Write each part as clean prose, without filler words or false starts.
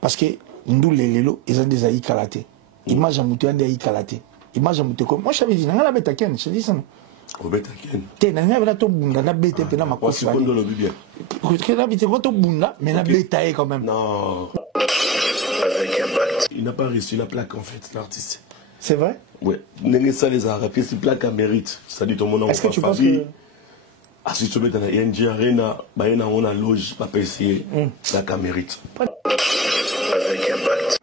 Parce que nous, les lélo, ils ont des aïe kalaté. Image à mouté, des aïe kalaté. Image à mouté comme. Moi, j'avais dit, n'a pas bêta ken, je dis ça. Au bêta ken. T'es n'a pas ton bunda, n'a bêta, n'a ma quoi. C'est qu'on donne le bien. Tu n'as pas ton bunda, mais n'a bêta quand même. Non. Il n'a pas reçu la plaque en fait, l'artiste. C'est vrai? Oui. N'est-ce ça les arabes, c'est plaque à mérite. C'est-à-dire ton mon nom. Est-ce que tu penses que. Ah, si tu veux dans la ING Arena, on a loge, pas essayer plaque à mérite.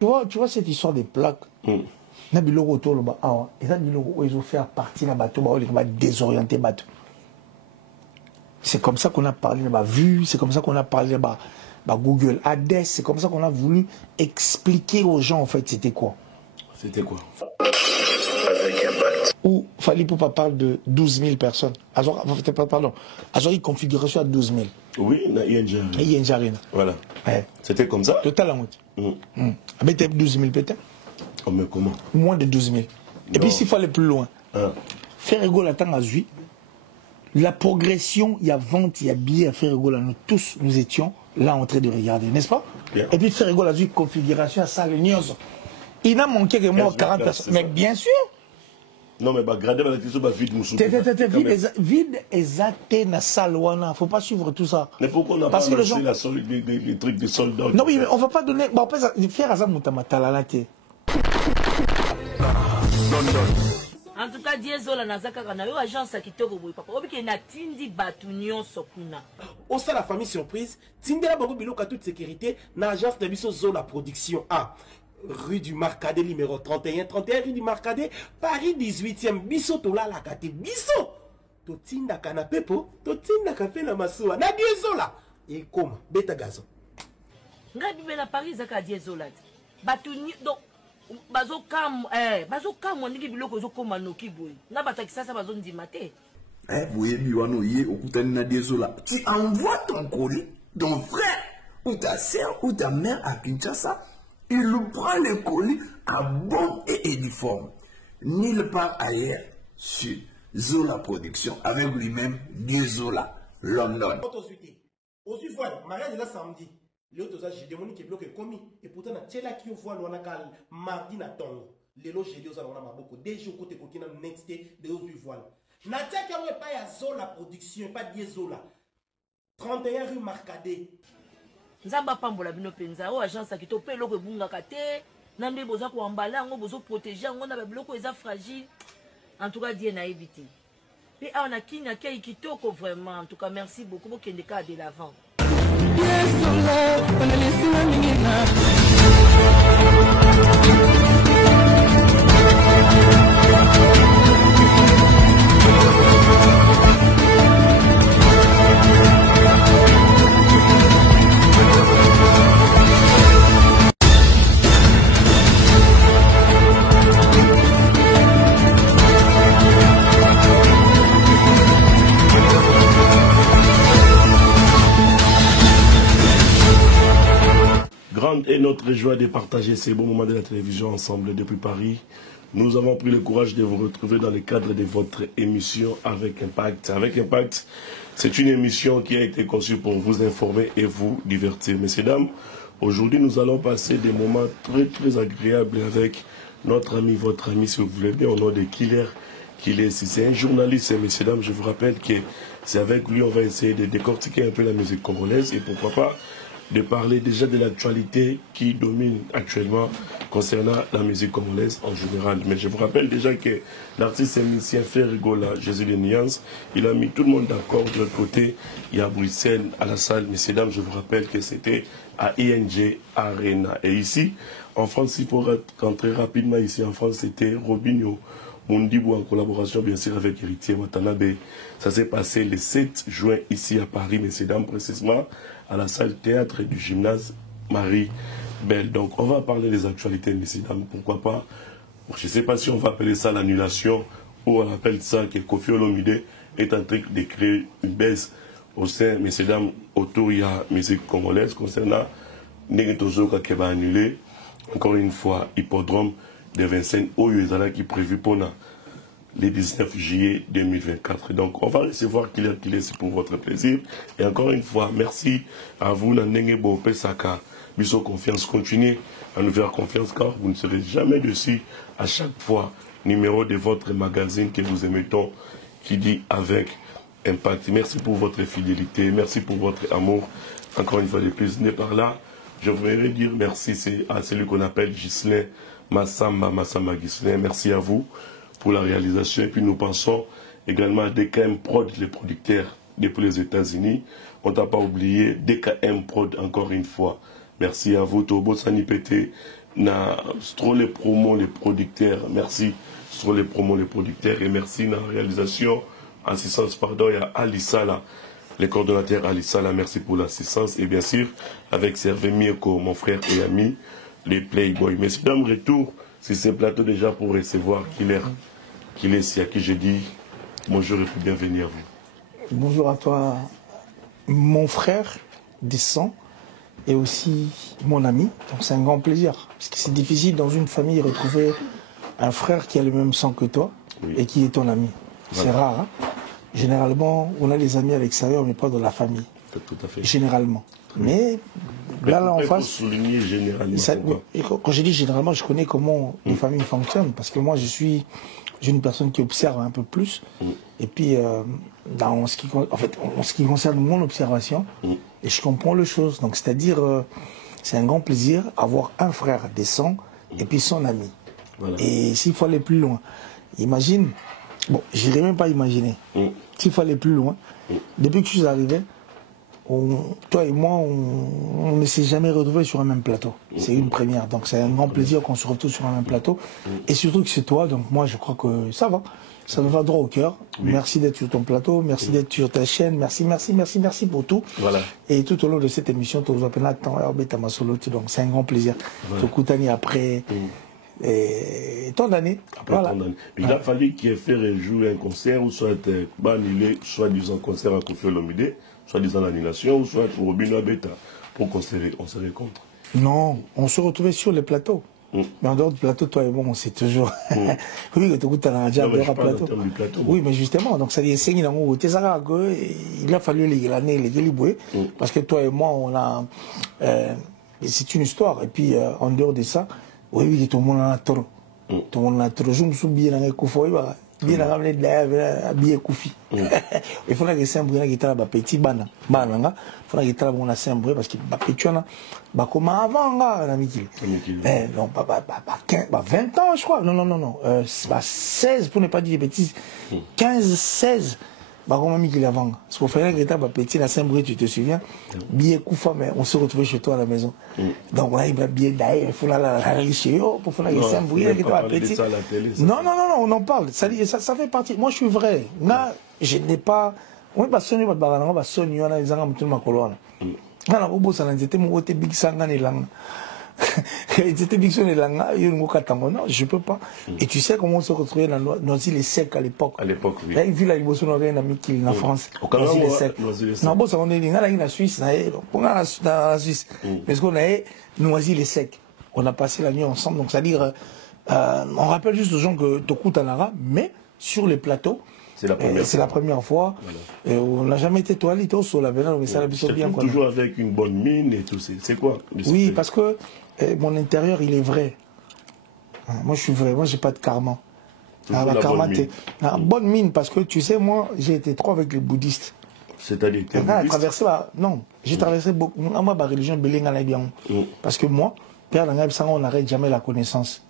Tu vois cette histoire des plaques. Nabiloro autour là-bas, et ça, ils ont fait à partir là-bas, ils ont désorienté bateau. C'est comme ça qu'on a parlé de ma vue, c'est comme ça qu'on a parlé de Google Ads, c'est comme ça qu'on a voulu expliquer aux gens en fait c'était quoi. C'était quoi? Ou Fally Ipupa parle de 12 000 personnes. Pardon. Azori configuration à 12 000. Oui, il y a ING Arena. Voilà. Ouais. C'était comme ça? Total en route. Avec 12 000 peut-être? Oh, mais comment? Moins de 12 000. Et puis s'il faut aller plus loin, faire rigolo à temps à Zui, la progression, il y a vente, il y a billets à faire rigolo. Nous tous, nous étions là en train de regarder, n'est-ce pas? Bien. Et puis faire rigolo à Zui, configuration à salle news. Il n'a manqué que moi 40 personnes. Mais bien sûr. Non, mais regardez la question, vide moussou. Vide exacté na salle wana. Faut pas suivre tout ça. Mais pourquoi on n'a pas lancé les trucs de soldats? Non, oui, mais on va pas donner. Bon, après, faire à ça, moutamata la tête. En tout cas, Diesola Nazaka kana yo agence à kitoko boy papa. Obi ke na tindi batu nyonso kuna. Au sein de la famille surprise, tindela bango biloko à toute sécurité na agence de biso Zola Production A. Rue du Marcadet numéro 31 rue du Marcadet, Paris 18e, biso tola la kate biso. To tinda kana pepo, to tinda kafe na masuwa. Na Diesola. Et comment beta gazo. Nga bibela Paris zaka Diesola. Batu donc bazo kam ndiki biloko zo koma noki boy na batakisa sa bazo ndima te boye biwano ye okutani na Diesola, tu envoies ton colis, ton frère ou ta sœur ou ta mère à Kinshasa, il prend le colis à bon et uniforme nulle part ailleurs sur Zola Production avec lui-même Diesola London. Aussi voilà, mariage de la samedi. L'autre j'ai demandé qu'il bloque commis et pourtant na tela qui voit l'on a mardi na tongo les loges j'ai dit aux on a beaucoup déjà côté kokina nexté de aux voile na tia qui a pas ya Zola Production pas Diesola 31 rue Marcadet nzamba pambola bino penza o agence à kito pe loko bunga kate nambe boza ko embala ngo bozo protéger ngo na biloko eza fragile en tout cas Dieu na évité puis on a qui na kei kitoko vraiment en tout cas merci beaucoup pour kende ka de l'avant. Grande est notre joie de partager ces beaux moments de la télévision ensemble depuis Paris. Nous avons pris le courage de vous retrouver dans le cadre de votre émission Avec Impact. Avec Impact, c'est une émission qui a été conçue pour vous informer et vous divertir. Messieurs, dames, aujourd'hui nous allons passer des moments très très agréables avec notre ami, votre ami, si vous voulez bien, au nom de Killer. C'est un journaliste, messieurs, dames, je vous rappelle que c'est avec lui on va essayer de décortiquer un peu la musique congolaise et pourquoi pas de parler déjà de l'actualité qui domine actuellement concernant la musique congolaise en général. Mais je vous rappelle déjà que l'artiste et musicien Ferrigola, Jésus de Niance, il a mis tout le monde d'accord de l'autre côté. Il y a Bruxelles à la salle. Messieurs, dames, je vous rappelle que c'était à ING Arena. Et ici, en France, il faut rentrer rapidement ici en France, c'était Robinho Mondibou en collaboration bien sûr avec Héritier Watanabe. Ça s'est passé le 7 juin ici à Paris, messieurs, dames, précisément à la salle théâtre du gymnase Marie Belle. Donc on va parler des actualités, messieurs, dames, pourquoi pas. Je ne sais pas si on va appeler ça l'annulation ou on appelle ça que Kofi Olomide est en train de créer une baisse au sein, messieurs, dames, autour il y a musique congolaise concernant Negetozoka qui va annuler. Encore une fois, hippodrome de Vincennes, Oyezala qui est prévu pour le 19 juillet 2024. Donc, on va recevoir Killer, c'est pour votre plaisir. Et encore une fois, merci à vous, Nandenge Bopé Saka, Biso confiance, continuez à nous faire confiance car vous ne serez jamais dessus à chaque fois. Numéro de votre magazine que nous émettons qui dit avec impact. Merci pour votre fidélité, merci pour votre amour. Encore une fois de plus, n'est par là. Je voudrais dire merci à celui qu'on appelle Ghislain Massamba Ghislain. Merci à vous pour la réalisation. Et puis nous pensons également à DKM Prod, les producteurs depuis les États-Unis. On t'a pas oublié, DKM Prod encore une fois. Merci à vous, Tobo Sanipete, sur les promos, les producteurs. Merci sur les promos, les producteurs. Et merci dans la réalisation, assistance, pardon, il y a Alissala, les coordonnateurs Alissala, merci pour l'assistance. Et bien sûr, avec Servé Mieko, mon frère et ami, les Playboys. Messieurs, dames, retour sur ces plateaux déjà pour recevoir qu'il est ici, à qui je dis bonjour et bienvenue à vous. Bonjour à toi, mon frère des sangs et aussi mon ami. Donc c'est un grand plaisir. Parce que c'est difficile dans une famille de retrouver un frère qui a le même sang que toi et qui est ton ami. Voilà. C'est rare. Hein? Généralement, on a des amis à l'extérieur, mais pas dans la famille. Tout à fait. Généralement. Mais là en face. Souligner généralement. Quand je dis généralement, je connais comment les familles fonctionnent. Parce que moi, je suis une personne qui observe un peu plus. Et puis, en ce qui concerne mon observation, et je comprends les choses. Donc, c'est-à-dire, c'est un grand plaisir avoir un frère décent et puis son ami. Voilà. Et s'il faut aller plus loin, imagine, bon, je n'irais même pas imaginer. S'il faut aller plus loin, depuis que je suis arrivé, toi et moi, on ne s'est jamais retrouvés sur un même plateau. C'est une première. Donc c'est un grand plaisir qu'on se retrouve sur un même plateau. Et surtout que c'est toi, donc moi je crois que ça va. Ça me va droit au cœur. Merci d'être sur ton plateau, merci d'être sur ta chaîne, merci pour tout. Voilà. Et tout au long de cette émission, tu vous appelles donc c'est un grand plaisir. Voilà. Après tant d'années. Voilà. Il a fallu qu'il ait fait jouer un concert ou soit annulé, soit-disant concert à Koffi Olomide, soit-disant l'annulation, ou soit pour Robino Abeta, pour qu'on se rencontre. Non, on se retrouvait sur les plateaux. Mais en dehors du plateau, toi et moi, on sait toujours. Oui, que tu as déjà un plateau. Oui, mais justement, donc ça dit, il a fallu les parce que toi et moi, on a. C'est une histoire. Et puis, en dehors de ça, oui, tout le monde a trop. Tout le monde a trop. Je me souviens bien bien bien Koufi. Il faut que c'est un bruit qui est là petit bana. Bana, il faut que c'est un assez bruit parce que petit on a comme avant là amitié. Non pas 20 ans je crois. Non. 16 pour ne pas dire des bêtises. 15 16. Bah comme ami qui l'avant. C'est pour faire que tu petit la Saint-Bruit, tu te souviens? Bien Koufa mais on se retrouvait chez toi à la maison. Donc là il va bien d'ailleurs, il faut la chez eux pour faire que Saint-Bruit qui était petit. Non, on en parle. Ça fait partie. Moi je suis vrai. Là, je n'ai pas on va sonner votre barana, on va sonner on a les angles tout ma colonne. Là on bosse dans c'était mon côté big sanga ni lang. C'était big sonner lang, il nous katanga non, je peux pas. Et tu sais comment on se retrouvait dans nos îles secs à l'époque. À l'époque oui. Là il vit là il bosse dans un ami qui est en France. Nos îles secs. Non bosse on est là en Suisse, on a la Suisse. Parce qu'on a Noisy les secs. On a passé la nuit ensemble donc c'est-à-dire on rappelle juste aux gens que Tokou Tanara mais sur les plateaux c'est la première fois. Voilà. Et on n'a jamais été toilette au sol. Toujours avec une bonne mine et tout. C'est quoi? Oui, parce que mon intérieur, il est vrai. Moi, je suis vrai. Moi, j'ai pas de karma. Bonne mine, parce que tu sais, moi, j'ai été trop avec les bouddhistes. C'est-à-dire que non, j'ai traversé beaucoup. Moi, ma religion, parce que moi, Père Dangab, on n'arrête jamais la connaissance.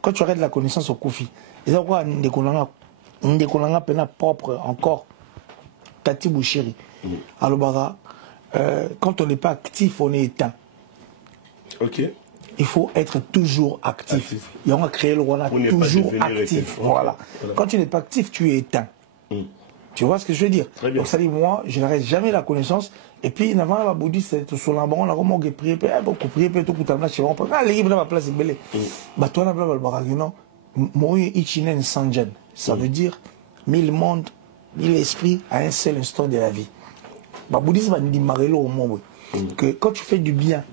Quand tu arrêtes la connaissance au Koufi, et ça, on décollera peine propre encore Tati Bouchiri. Alors quand on n'est pas actif, on est éteint. Ok. Il faut être toujours actif. Et on a créé le roi toujours actif. Voilà. Quand tu n'es pas actif, tu es éteint. Tu vois ce que je veux dire? Donc ça dit moi, je n'arrête jamais la connaissance. Et puis avant la bouddhiste sur la on a comment prier, beaucoup prier, tout coûter chez moi. Ah l'équipe dans ma place est belle. Bah toi on a pas le barrage non. Moi Ichinen Sanjan. Ça veut dire 1000 mondes, 1000 esprits à un seul instant de la vie. Le bouddhisme a dit Marelo au monde que quand tu fais du bien,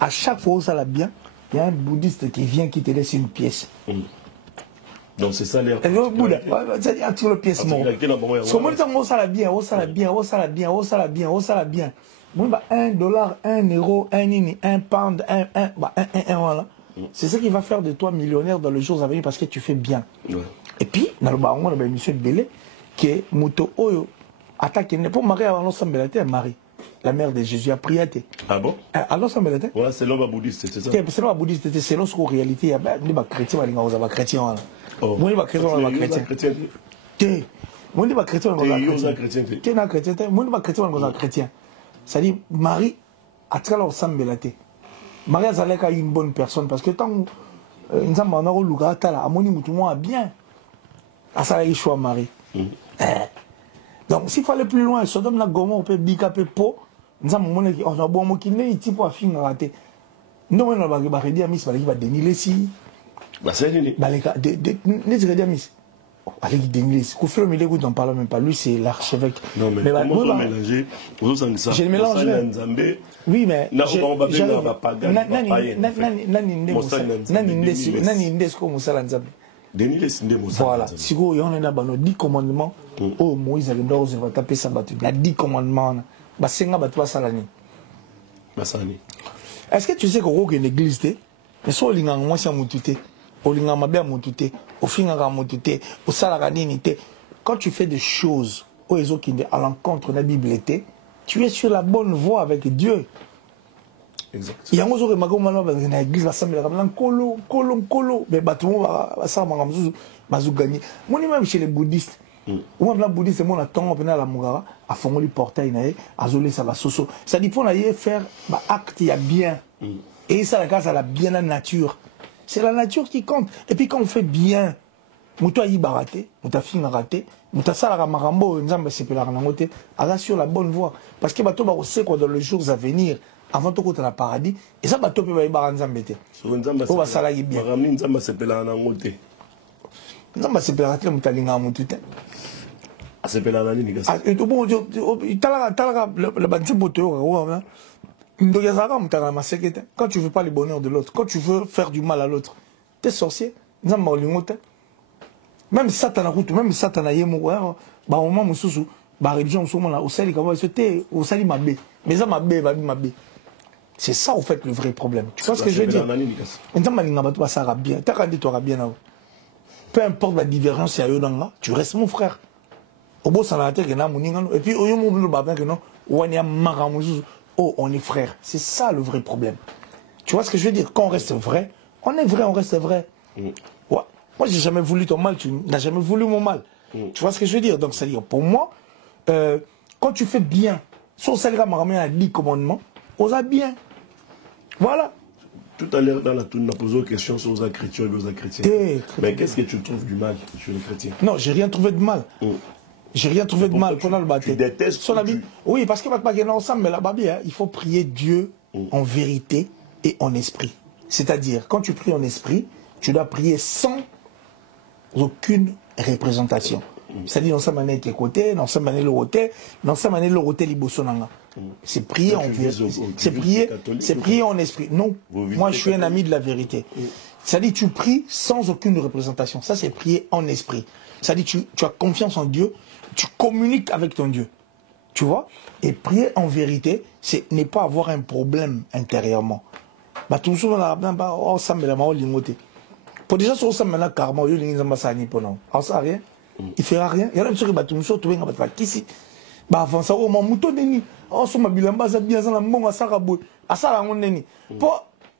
à chaque fois où ça va bien, il y a un bouddhiste qui vient qui te laisse une pièce. Donc c'est ça l'air. Le Bouddha, c'est-à-dire attire le pièce mort. Comment ça va bien, ça va bien, ça va bien, ça va bien. $1, €1, 1 nini, 1 pound, 1, voilà. C'est ça qui va faire de toi millionnaire dans les jours à venir parce que tu fais bien. Ouais. Et puis, dans le baron, on a une émission de Belé qui est Moto Oyo. Attaque, pour Marie, alors ça me l'a Marie. La mère de Jésus a prié. Ah bon? Alors ça me l'a dit? Ouais, c'est l'homme bouddhiste, c'est ça? C'est l'homme bouddhiste, c'est l'homme en réalité. Il y a des chrétiens, il y a des chrétiens. Moi, je suis chrétien. Moi, je suis chrétien. Moi, je suis chrétien. C'est-à-dire, Marie, a très ensemble la tête. Marie a une bonne personne parce que tant que nous avons un lugar à mon tout le bien. À ça, il choisit Marie. Donc, s'il fallait plus loin, si on a gomme, on peut bicaper po. Nous avons un on a bon mot qui n'est pas à fin raté. Nous, on a dit à Miss, il va déniler si. Bah, c'est déniler. Bah, les gars, les Miss. Allez, déniler. Kouflo Milego, n'en parle même pas. Lui, c'est l'archevêque. Non, mais comment on mélanger? J'ai mélangé. Oui, mais. Voilà. Si vous avez 10 commandements, oh, Moïse a tapé ça. Il y a 10 commandements. Est-ce que tu sais qu'il y a une église? Mais si on a un quand tu fais des choses à l'encontre de la Bible, tu es sur la bonne voie avec Dieu. Exact. Il y a une église mais même chez les bouddhistes. Moi, les bouddhistes, moi, à fond le portail, ça dit pour faire acte, il y a bien. Et ça, la bien la nature. C'est la nature qui compte. Et puis quand on fait bien, Mouta yi baraté, Mouta fin raté, Mouta sala marambo, Nzamba sepela ranangote, ala sur la bonne voie. Parce que bato ba sait quoi dans les jours à venir, avant tout dans le paradis, et ça bato peut ba iba Nzambete. On va sala yi bien. Maramni Nzamba sepela ranangote. Nzamba sepela raté Mouta linga mutute. A sepela ranani ni gasa. Et bon, talaga le banti boto, quand tu veux pas le bonheur de l'autre, quand tu veux faire du mal à l'autre, t'es sorcier. Même Satan a route, même Satan a yémo, bah au moment où bah religion au sali comment c'était au sali mabé, mais ça mabé. C'est ça au fait le vrai problème. Tu vois ce que je veux dire? Peu importe la divergence, tu restes mon frère. Au beau ça et puis au moment où oh, on est frères. C'est ça le vrai problème. Tu vois ce que je veux dire? Quand on reste vrai, on est vrai, on reste vrai. Ouais. Moi, j'ai jamais voulu ton mal, tu n'as jamais voulu mon mal. Tu vois ce que je veux dire? Donc, c'est-à-dire, pour moi, quand tu fais bien, si on s'est à 10 commandements, on a bien. Voilà. Tout à l'heure, dans la tour, on a posé une question sur les chrétiens et les chrétiens. Mais qu'est-ce que tu trouves du mal sur les chrétiens? Non, j'ai rien trouvé de mal. J'ai rien trouvé de mal pendant le baptême. Tu détestes son ami. Oui, parce que ensemble, mais là-bas, il faut prier Dieu en vérité et en esprit. C'est-à-dire, quand tu pries en esprit, tu dois prier sans aucune représentation. C'est-à-dire, dans sa manière de côté, dans sa manière de côté, dans sa manière de côté, c'est prier en vérité. C'est prier en esprit. Non, moi, je suis un ami de la vérité. C'est-à-dire, tu pries sans aucune représentation. Ça, c'est prier en esprit. C'est-à-dire, tu as confiance en Dieu. Tu communiques avec ton Dieu. Tu vois? Et prier en vérité, c'est ne pas avoir un problème intérieurement. Tout souvent, pour déjà, sur ça, maintenant, carrément, il y a un ça rien. Il fera rien. Il y a même chose que tu sois ici. Avant ça, mon mouton neni. Oh, son mabilamba, ça bien, ça, la monga, ça, rabou. À ça, la neni.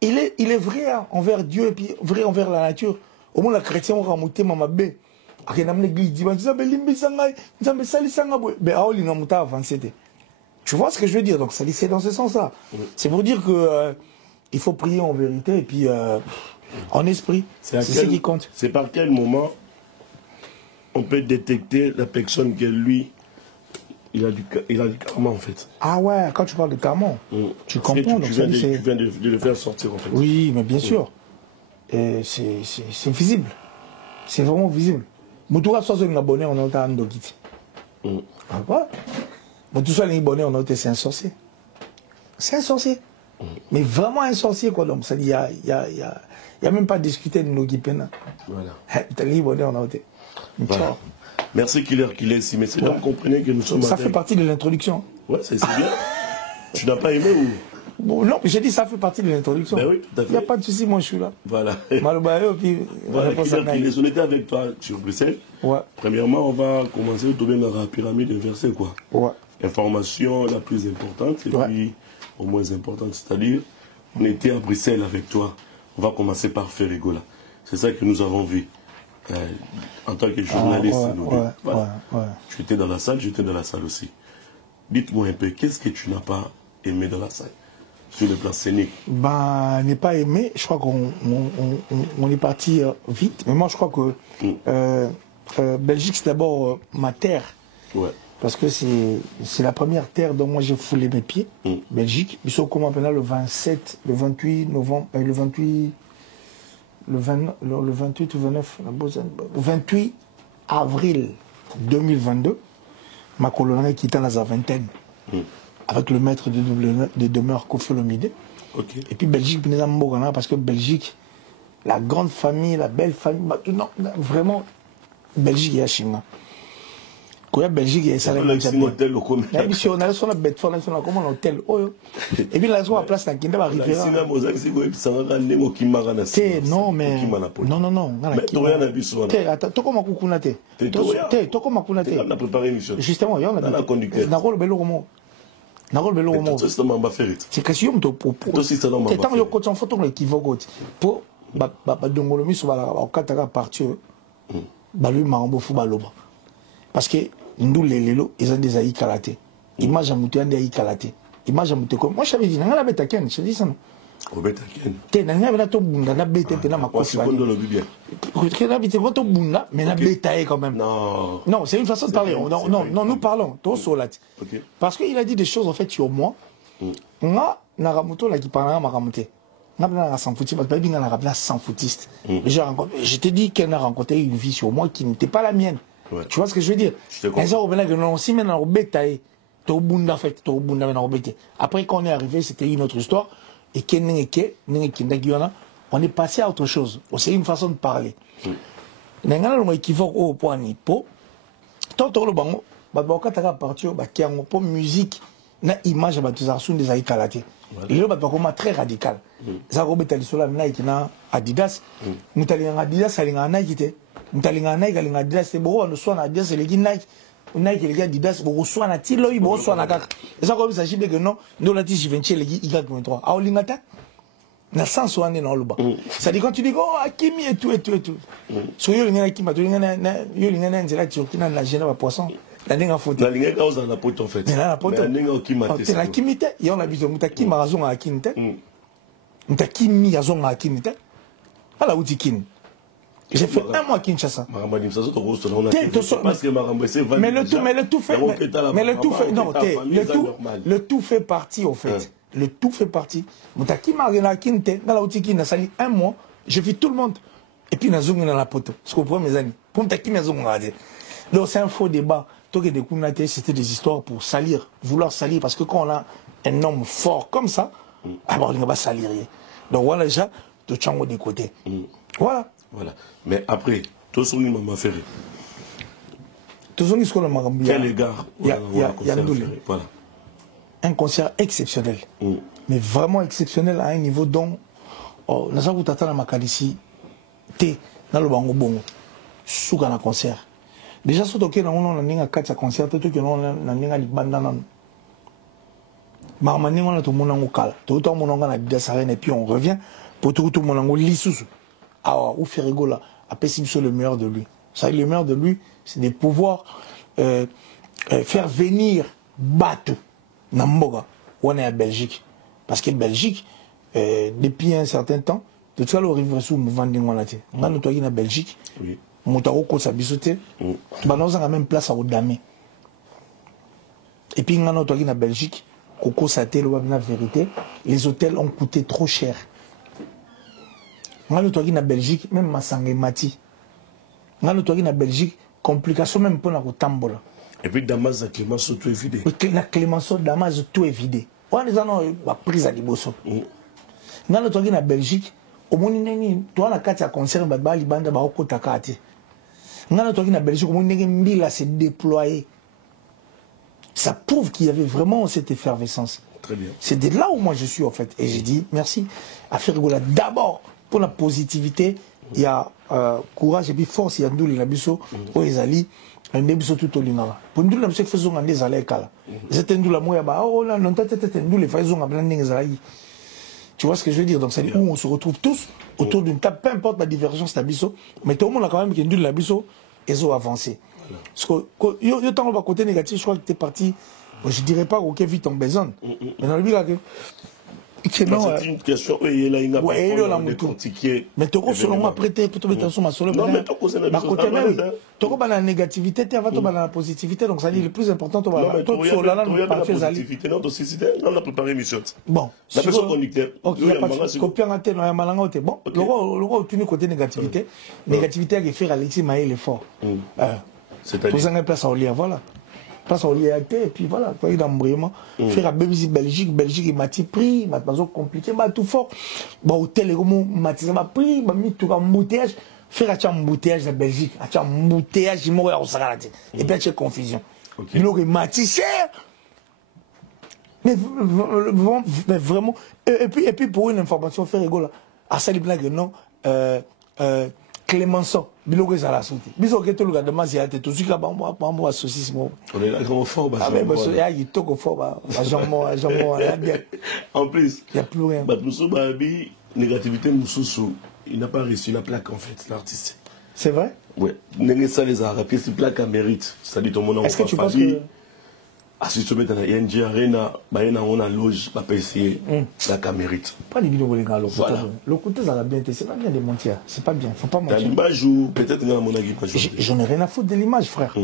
Il est vrai envers Dieu et puis vrai envers la nature. Au moins, la chrétien, on ramouté, ma bé. Tu vois ce que je veux dire? Donc c'est dans ce sens-là. C'est pour dire que il faut prier en vérité et puis en esprit. C'est ce qui compte. C'est par quel moment on peut détecter la personne que lui il a du karma en fait? Ah ouais, quand tu parles de karma, tu comprends. Tu viens de le faire sortir en fait. Oui, mais bien sûr. C'est visible. C'est vraiment visible. Moutoura soit un abonné, on a été un dogiti. Pourquoi? Moutoura soit un abonné, on a été un sorcier. C'est un sorcier. Mais vraiment un sorcier, quoi. Donc, il n'y a même pas discuté de nos guipena. Voilà. T'as un abonné, on a été. Voilà. Merci Killer ici. Mais c'est donc comprenez que nous sommes. Ça fait partie de l'introduction. Ouais, c'est bien. Tu n'as pas aimé ou? Bon, non, j'ai dit ça fait partie de l'introduction. Ben oui, tout à fait. Il n'y a pas de souci, moi je suis là. Voilà. Malobayo, puis Voilà, on était avec toi sur Bruxelles. Ouais. Premièrement, on va commencer à trouver la pyramide inversée, quoi. Ouais. Information la plus importante et puis au moins importante, c'est-à-dire, on était à Bruxelles avec toi. On va commencer par faire rigola. C'est ça que nous avons vu. En tant que journaliste, tu étais dans la salle, j'étais dans la salle aussi. Dites-moi un peu, qu'est-ce que tu n'as pas aimé dans la salle, sur le plan scénique? Ben, n'est pas aimé, je crois qu'on est parti vite, mais moi je crois que Belgique c'est d'abord ma terre. Ouais. Parce que c'est la première terre dont moi j'ai foulé mes pieds, Belgique. Ils sont comme maintenant le 27, le 28 novembre, le 28 ou 29, le 28 avril 2022, ma colonie qui était dans la vingtaine, avec le maître de demeure Kofi Olomide. Okay. Et puis Belgique, parce que Belgique, la grande famille, la belle famille, non, vraiment, Belgique et Chine. Quand il y a Belgique, il y a ça. Hôtel au commun. Et puis on a son bête, on a son hôtel. Et puis là, on a place dans Kinda Riviera. Non, mais non. Mais tu rien à biso. Tu comment kukunate. Tu comment kunate. On a préparé une émission. Justement, il y a un conducteur. Nakol belo comment. Nakol belo comment. C'est que si on te propose. C'est tant que tu as photo l'équivoque pour dongolomi sur la kataka partir. Balu marambo fu baloba. Parce que nous, les lélo, ils ont des aïe kalaté. Image à mouté, des aïe kalaté. Image à mouté comme. Moi, j'avais dit, n'a pas bête à Ken, je dis ça. Au bête à Ken. T'es n'a pas tout bunda, n'a bête, t'es n'a ma quoi. C'est bon de le bien. Tu n'as pas tout bunda, mais n'a bête à quand même. Non. Non, c'est une façon de parler. Non, nous parlons. Tout solat. Parce qu'il a dit des choses, en fait, sur moi. Moi, n'a ramuto, là, qui parle à ma ramuté. N'a pas sans foutiste, parce que bien, n'a pas sans foutiste. Je t'ai dit qu'elle a rencontré une vie sur moi qui n'était pas la mienne. Ouais. Tu vois ce que je veux dire? Après, quand on est arrivé, c'était une autre histoire. Et on est passé à autre chose. C'est une façon de parler. Musique, na image à des aïe kalaté. Et là, c'est très radical. Ça a Adidas. Nous avons Adidas, Mtalinga Nike alinga Adidas c'est bon on soit na Adidas c'est les Nike Nike les Adidas bon soit na tilo bon soit na kaka et ça comme ça je dis que non nous la tige 20 les Y23 a olingata na sens on est dans le bas ça dit quand tu dis oh Akimi et tout so yo linga Akimi to linga na yo linga na nzela tu kina na gêne ba poisson la linga photo la linga cause na poto en fait mais la poto linga Akimi c'est la kimite y on a besoin mutaki marazon à Akimite mutaki mi yazon à Akimite ala utikin. J'ai fait un mois à Kinshasa. Mais le tout fait partie, au fait. Le tout fait partie. Un mois, j'ai vu tout le monde. Et puis, dans la poto. Ce qu'on prend mes amis. Donc, c'est un faux débat. C'était des histoires pour salir, vouloir salir. Parce que quand on a un homme fort comme ça, alors il ne va pas salir. Donc, voilà déjà, de Tchango des côtés. Voilà. Voilà. Mais après, tout ce qui m'a fait. Quel égard? Il y a voilà. Un concert exceptionnel. Mais vraiment exceptionnel à un niveau dont nous avons attendu ma qualité. Dans le bango bongo. Souka na concert. Déjà, si tu as un concert, tu as un bandana. Marmani, on a tout le monde en local. Tout le monde en a dit ça et puis on revient pour tout le monde en lit. Ah, ou fait rigoler, après c'est le meilleur de lui. Ça, le meilleur de lui, c'est de pouvoir faire venir Batou, Namboga, où on est à Belgique. Parce que Belgique, depuis un certain temps, tout ça, le rivière sous mouvement de Monaté. On a noté en Belgique, Moutaro Kosa Bissoté, on a la même place à Odamé. Et puis, on a noté en Belgique, Koko Saté, la vérité, les hôtels ont coûté trop cher. Nga le en Belgique, même Massangue Mati. Nga le en Belgique, complication même pour la tambola. Et puis Damas, la Clémenceau, tout est vidé. La Clémenceau, Damas, tout est vidé. On a la prise à Liboso. Nga le en Belgique, au monde, toi, la carte à concert, Bali Banda, Baoko Takate. Nga le en Belgique, au monde, Mbila s'est déployé. Ça prouve qu'il y avait vraiment cette effervescence. Très bien. C'est de là où moi je suis en fait. Et j'ai dit merci à Ferrigola. D'abord, pour la positivité, il y a courage et puis force, il y a nous les abisso, où ils allaient, un abisso tout au lingala. Pour nous, nous faisons un des allées kala. C'était nous la moya, oh là, non, nous les faisons un blanc des. Tu vois ce que je veux dire? Donc c'est où on se retrouve tous autour d'une table, peu importe la divergence d'abisso, mais tout le monde a quand même qui nous l'abisso, ils ont avancé. Parce que, yo, tant le côté négatif, je crois que tu es parti. Je ne dirais pas que vite en besoin. Mais dans le but, c'est une question. Oui, il y a une décortiquée. Mais tu as selon moi, après, tu peux te mettre sur ma solo. Non, mais tu as la négativité, tu as la positivité. Donc, ça dit le plus important, tu as la positivité. Non, on a préparé l'émission. Bon, la personne conducteur. Ok, il n'y a pas de copie en tête, bon, le roi obtenu côté négativité. Négativité qui fait Alexis Maé l'effort. C'est-à-dire. Vous avez place à lire, voilà. Place à lire et puis voilà, quoi, il a vraiment faire à Belgique, il m'a pris, maintenant compliqué, tout fort. Bon, hôtel, il m'a pris, m'a mis tout en embouteillage. Faire un embouteillage de Belgique, un embouteillage, il m'a dit, et puis il y a confusion. Il aurait matissé. Mais vraiment, et puis pour une information, faire rigolo, à ça, il blague, non, Clémenceau, bilogo za la santé. Biso ke to luga de mazia te to sika ba mo associé mo. On est là comme fort ah mais parce ya yi to ko fort ba jammo bien. En plus, il y a plus rien. Bah nous sommes babi négativité Moussou, il n'a pas reçu la plaque en fait l'artiste. C'est vrai? Ouais, n'est ça les a rappelé cette plaque à mérite. C'est-à-dire ton nom. Est-ce que tu penses que si tu mets dans la ING Arena, on a loge, pas essayer la camérite. Pas les vidéos pour les gars, le côté ça va bien, c'est pas bien de mentir, c'est pas bien, faut pas mentir. L'image ou peut-être dans mon avis. J'en ai rien à foutre de l'image, frère.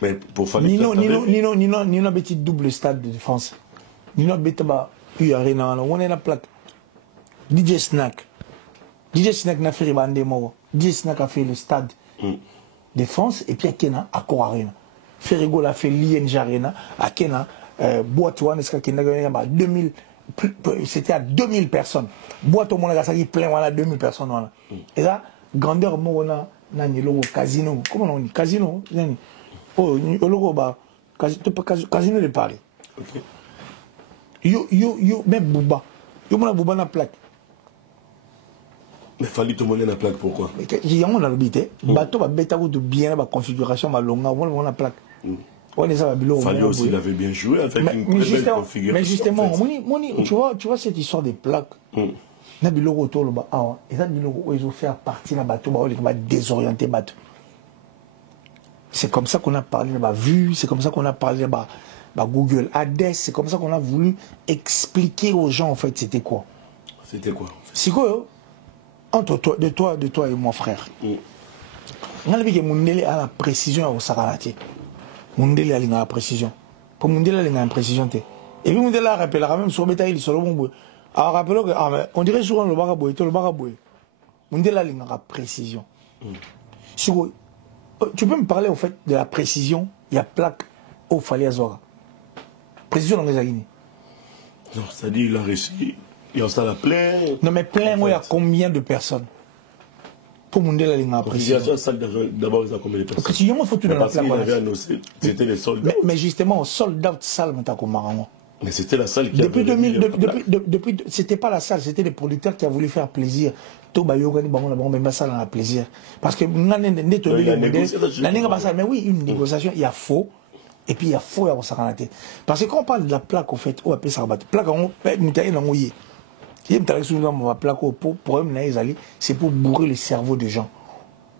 Mais pour faire Nino, petit double stade de France. Nino Betaba, Arena, on est la plaque. DJ Snack n'a fait les mots. DJ Snack a fait le stade de France et puis à Kena, à Cor Arena. Ferrigo a fait l'ING Arena à Kena, Boîte-One, c'était à 2000 personnes. Boîte au monde a plein, voilà, 2000 personnes. Voilà. Et là, grandeur, on a un casino. Comment on dit? Casino? Oh, le logo, casino de Paris. Même Bouba. Bouba na plaque. Mais fallait tout le monde na plaque, pourquoi? On a l'habité. Bateau va bêta de bien la configuration, ma longue, on a plaque. Fallait aussi, il avait bien joué avec une très belle configuration. Mais justement, tu vois cette histoire des plaques. Na biloko autour là-bas, et ça biloko ils ont fait partie na bateau, ils ont désorienté bateau. C'est comme ça qu'on a parlé de ma vue, c'est comme ça qu'on a parlé de Google Ads, c'est comme ça qu'on a voulu expliquer aux gens en fait c'était quoi. C'était quoi? C'est quoi? Entre toi, de toi et mon frère. On a vu que Mundele a la précision au Sakalati. Mundele a la précision. Pour Mundele a la précision. Et puis Mundele a rappelé la même sur le bétail, sur le bon bout. Alors rappelons que on dirait souvent le baraboué, le baraboué. Mundele a la précision. Tu peux me parler au fait de la précision? Il y a plaque au Fali Azora. Précision dans les Aguinées. Non, c'est-à-dire il a réussi. Il y a ça la plein. Non mais plein, il y a combien de personnes? Pour Mundele a la précision. D'abord, il y a combien de personnes? Parce que il faut tout dans la plaque. Avait annoncé, c'était les soldats. Mais justement, sold out salle, mais c'était la salle qui depuis 2000, depuis c'était pas la salle, c'était les producteurs qui a voulu faire plaisir. Mais parce que mais oui, une négociation, il y a faux. Et puis il y a faux à Osakanaté. Parce que quand on parle de la plaque, au fait, on appelle ça plaque, c'est pour bourrer le cerveau des gens.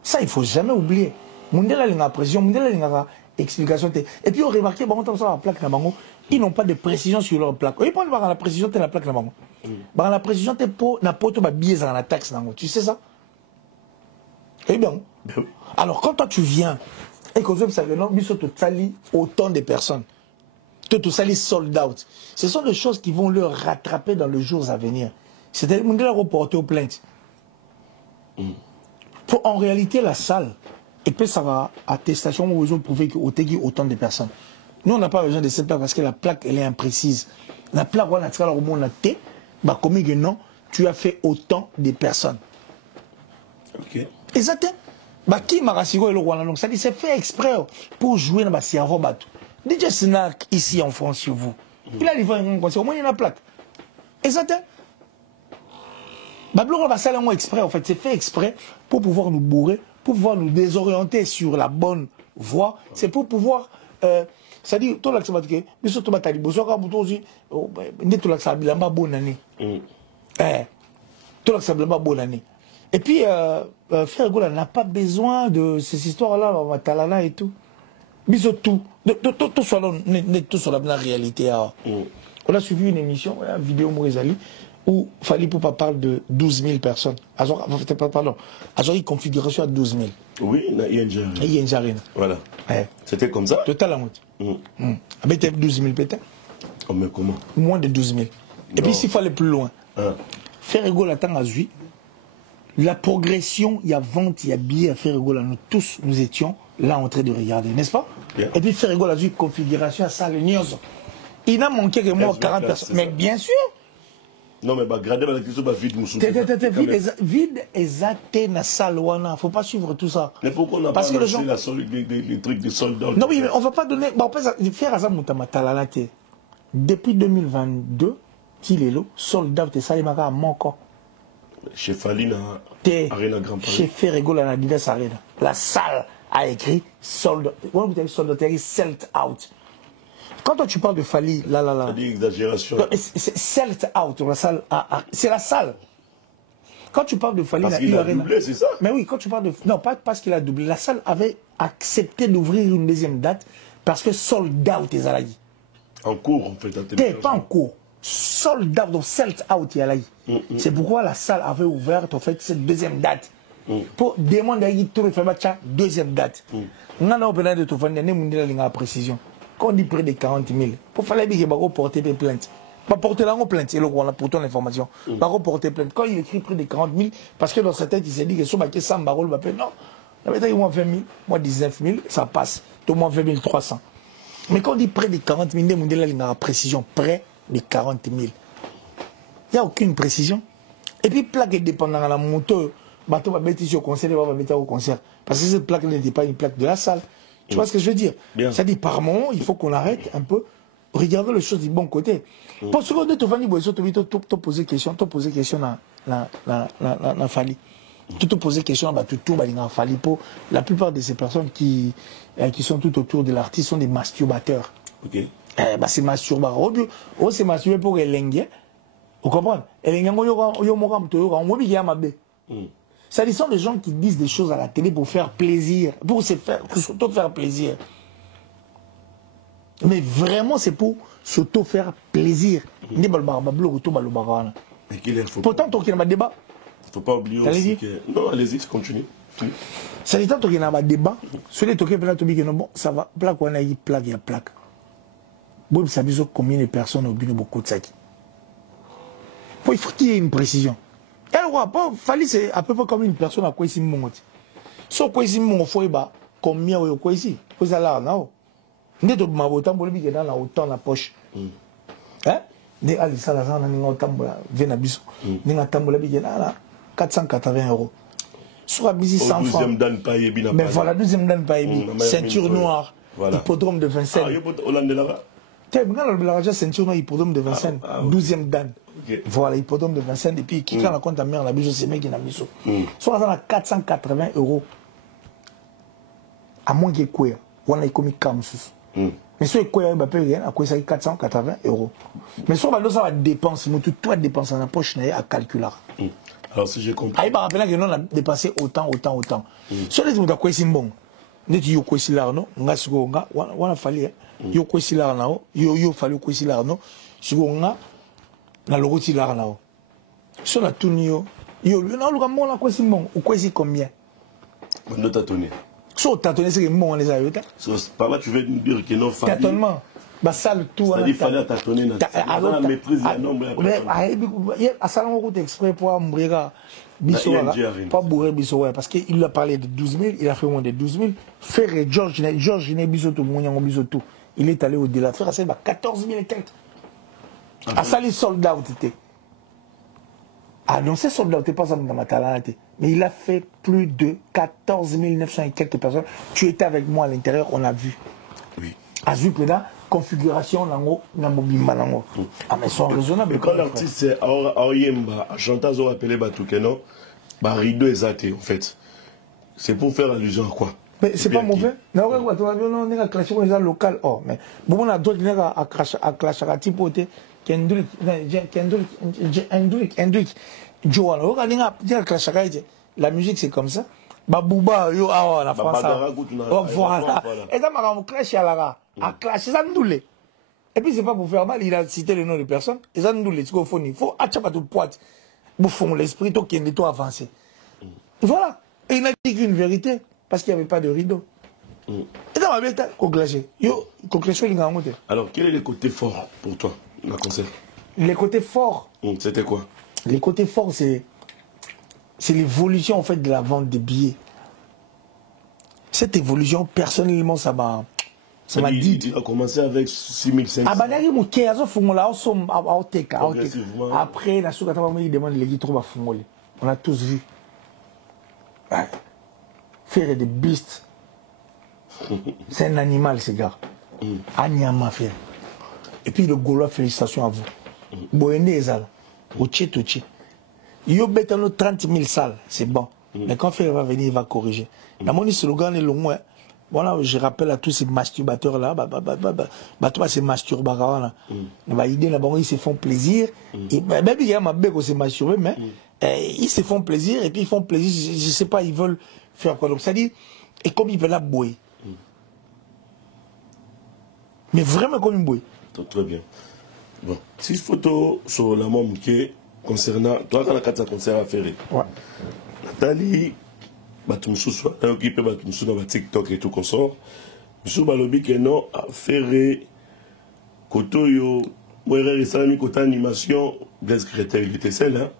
Ça, il ne faut jamais oublier. Mundela a pression, Mundela a explication. Et puis on remarque, la plaque, ils n'ont pas de précision sur leur plaque. Ils prennent la précision de la plaque. La précision de la plaque, dans la taxe. Tu sais ça? Eh bien. Alors quand toi tu viens, et que vous savez, autant de personnes, tout ça sold out. Ce sont des choses qui vont leur rattraper dans les jours à venir. C'est-à-dire qu'ils vont reporter aux plaintes. En réalité, la salle, et puis ça va attestation où ils ont prouvé qu'il y a autant de personnes. Nous, on n'a pas besoin de cette plaque parce que la plaque, elle est imprécise. La plaque, on a au monde, comme non, tu as fait autant de personnes. Ok. Exactement. Qui m'a rassuré le Rwanda, donc ça dit c'est fait exprès pour jouer dans le cerveau. DJ Snack ici en France sur vous. Il a livré un conseil. Au moins, il y a une plaque. Et ça, Babylone va faire un exprès. En fait, c'est fait exprès pour pouvoir nous bourrer, pour pouvoir nous désorienter sur la bonne voie. C'est pour pouvoir. C'est-à-dire, tout l'accès, mais surtout, tu as dit, bonsoir, aussi, tout l'accès, il a pas bonne année. Tout l'accès, il a pas bonne année. Et puis, Frère Gola n'a pas besoin de ces histoires-là, Talana et tout. Bisous tout. Tout sur la réalité. On a suivi une émission, une vidéo Mourizali, où Fali Poupa parle de 12 000 personnes. Pardon. Une configuration à 12 000. Oui, il y a une jarine. Voilà. C'était comme ça. Total à moitié. Avec 12 000 peut-être. Oh, mais comment? Moins de 12 000. Et puis s'il fallait plus loin, Frère Gola attend à Zui. La progression, il y a vente, il y a billets à Frère Gola. Nous tous, nous étions là en train de regarder, n'est-ce pas? Et puis Frère Gola a vu configuration à ça, le news. Il n'a manqué que moi 40 personnes. Mais bien sûr. Non, mais regardez la question, vide, vide exacté na salwana. Faut pas suivre tout ça. Mais pourquoi on n'a pas lancé les trucs de soldats? Non, oui, mais on va pas donner. Bon, on peut faire ça Moutamatala. Depuis 2022, Tilelo, soldat de Salimaka à Moko. Chez Falina, Arena Grand Paris. Chez Ferregola na Didas Arena. La salle a écrit soldat. Soldats, Selt out. Quand toi, tu parles de Fali, là. C'est une exagération. C'est Selt out, la salle. C'est la salle. Quand tu parles de Fali, parce qu'il a doublé, c'est ça? Mais oui, quand tu parles de. Non, pas parce qu'il a doublé. La salle avait accepté d'ouvrir une deuxième date parce que sold out est à la. En cours, en fait. Pas en cours. Sold out, donc Selt out est à la. C'est pourquoi la salle avait ouvert, en fait, cette deuxième date. Pour demander à tout le faire deuxième date. On a opéré de tout faire, on a une précision. Quand on dit près de 40 000, pour faire les porter plainte. Pas porter la plainte, on a pourtant l'information. Pas porter plainte. Quand il écrit près de 40 000, parce que dans sa tête, il s'est dit que sur ma question, 100 barreaux, non, il y a moins 20 000, moins 19 000, ça passe. Tout moins 20 300. Mais quand on dit près de 40 000, on a une précision, près de 40 000. Il n'y a aucune précision. Et puis, plaque est dépendant de la moto, bateau va mettre ici au concert, il va mettre au concert. Parce que cette plaque n'était pas une plaque de la salle. Tu vois ce que je veux dire? C'est-à-dire, par moment, il faut qu'on arrête un peu, regarder les choses du bon côté. Pour ce qu'on dit, tu vas poser question, na Fali. Tu te poses question, na Fali. Pour la plupart de ces personnes qui sont tout autour de l'artiste sont des masturbateurs. Ok. C'est masturbateur. C'est masturbé pour les lingues. Vous comprenez? Ça, ce sont des gens qui disent des choses à la télé pour faire plaisir, pour s'auto-faire plaisir. Mais vraiment, c'est pour s'auto-faire plaisir. Pourtant, il y a un débat. Il ne faut pas oublier aussi que... Non, allez-y, continue. Ça dit tant qu'il y a un débat, sur les toquets, bon, ça va, plaque, on a eu plaque, il y a plaque. Bon, ça veut dire combien de personnes ont bu beaucoup de sacs. Il faut qu'il y ait une précision. Et alors, Fali, c'est à peu près comme une personne à quoi ici, mon mot. Si quoi ici, mon faut combien ou quoi ici? Vous allez là, non? N'est pas ma autant pour le biais dans la autant la poche. Hein? N'est pas ça, la zone, n'a autant pour la vénabiso. N'est pas pour le biais dans la 480 €. Sur la bise 100 francs. Mais voilà, deuxième dan païbi. Ceinture noire. Hippodrome de Vincennes. La ceinture noire, hippodrome de Vincennes. 12e dan. Voilà, hippodrome de Vincennes. Et puis, qui quand la compte à mère, la bise, c'est mec qui n'a mis ça. Soit dans la 480 €. À moins qu'il y ait quoi. On a commis comme ça. Mais si quoi, il va payer à quoi ça 480 €. Mais si on va ça va dépenser, mais tout va dépenser dans la poche, à calculer. Alors si j'ai compris. Il va rappeler que nous on a dépensé autant. Si on a quoi c'est bon. N'est tu yo quoi c'est là non, on a ce qu'on a, on a fallu yo quoi c'est là non, yo fallu quoi c'est là non, ce qu'on a na le roti là non. Si on a tout yo non le gamon là quoi c'est bon, ou quoi c'est combien? On t'a tonné. So t'as tonné c'est que bon les a eu. Par là tu veux nous dire que non famille. Tâtonnement. Bah ça le tout. Il fallait tâtonner la maîtrise du nombre. Mais à ça on route exprès pour mourir Bissora, pas bourrer Bissora parce qu'il a parlé de 12 000, il a fait moins de 12 000. Frère Georges Bisoto, Bisoto, il est allé au-delà. Frère Assel, 14 000 et quelques. À ça les soldats ont été. Ah non, ces soldats n'étaient pas dans ma talente. Mais il a fait plus de 14 900 et quelques personnes. Tu étais avec moi à l'intérieur, on a vu. Oui. À vu que là, configuration na mobimba nango. Ah mais sont raisonnables. Quand l'artiste est Aoyemba, chanteur ont appelé Batukeno, rideau exact en fait. C'est pour faire allusion à quoi? Mais c'est pas mauvais. Non, on a clashé dans les local. Oh, mais bon, on a d'autres qui ont clashé à typoter. Kendrick, Johan, on a clashé à la musique, c'est comme ça. Babouba, yo, ah, la France. Voilà. Et ça m'a clashé à la à clashé, ça nous l'est. Et puis, c'est pas pour faire mal, il a cité le nom de personne. Et ça nous l'est. Il faut atchaper tout poids. Bouffon l'esprit, toi qui est toi avancé. Voilà. Et il n'a dit qu'une vérité. Parce qu'il n'y avait pas de rideau. Et dans ma bête, alors, quel est le côté fort pour toi, dans le concert? Les côtés forts. C'était quoi? Les côtés forts, c'est l'évolution en fait de la vente des billets. Cette évolution, personnellement, ça m'a dit. Tu as commencé avec 6500. Ah, bah, après, la soukata, il demande les guides, on a tous vu. Ouais. Faire des beasts. C'est un animal, ce gars. Anyama faire. Et puis le Gaulois, félicitations à vous. Boyende Ezal. Oche Toche. Yo betano 30 000 salles, c'est bon. Mais quand Ferre va venir, il va corriger. Dans mon slogan est le moins. Voilà, je rappelle à tous ces masturbateurs là, toi ces masturbateurs là. Ils se font plaisir. Et même il y a ma bête qui se masturbe, mais ils se font plaisir et puis ils font plaisir. Je sais pas, ils veulent faire quoi. Donc ça dit, et comme ils veulent la bouée. Mais vraiment comme une bouée. Très bien. Bon, 6 photos sur la môme qui est concernant. Toi, quand la carte concert à faire. Ouais. Nathalie, Batumsou soit occupé Batumsou dans TikTok et tout consort. Monsieur Balobi que non a ferré Kotoyo, Moire et Salami côté animation, Blaise Crétel, il était seul, hein.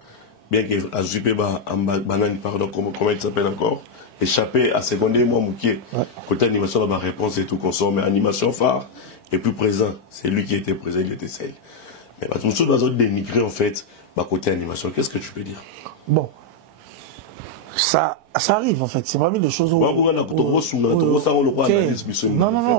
Bien qu'il a occupé banane, pardon, comment il s'appelle encore, échappé à secondaire moi Moukier. Côté animation, la réponse et tout consort, mais animation phare est plus présent. C'est lui qui était présent, il était seul. Mais Batumsou doit dénigrer en fait, côté animation. Qu'est-ce que tu peux dire? Bon. Ça arrive en fait, c'est parmi les choses où... Non,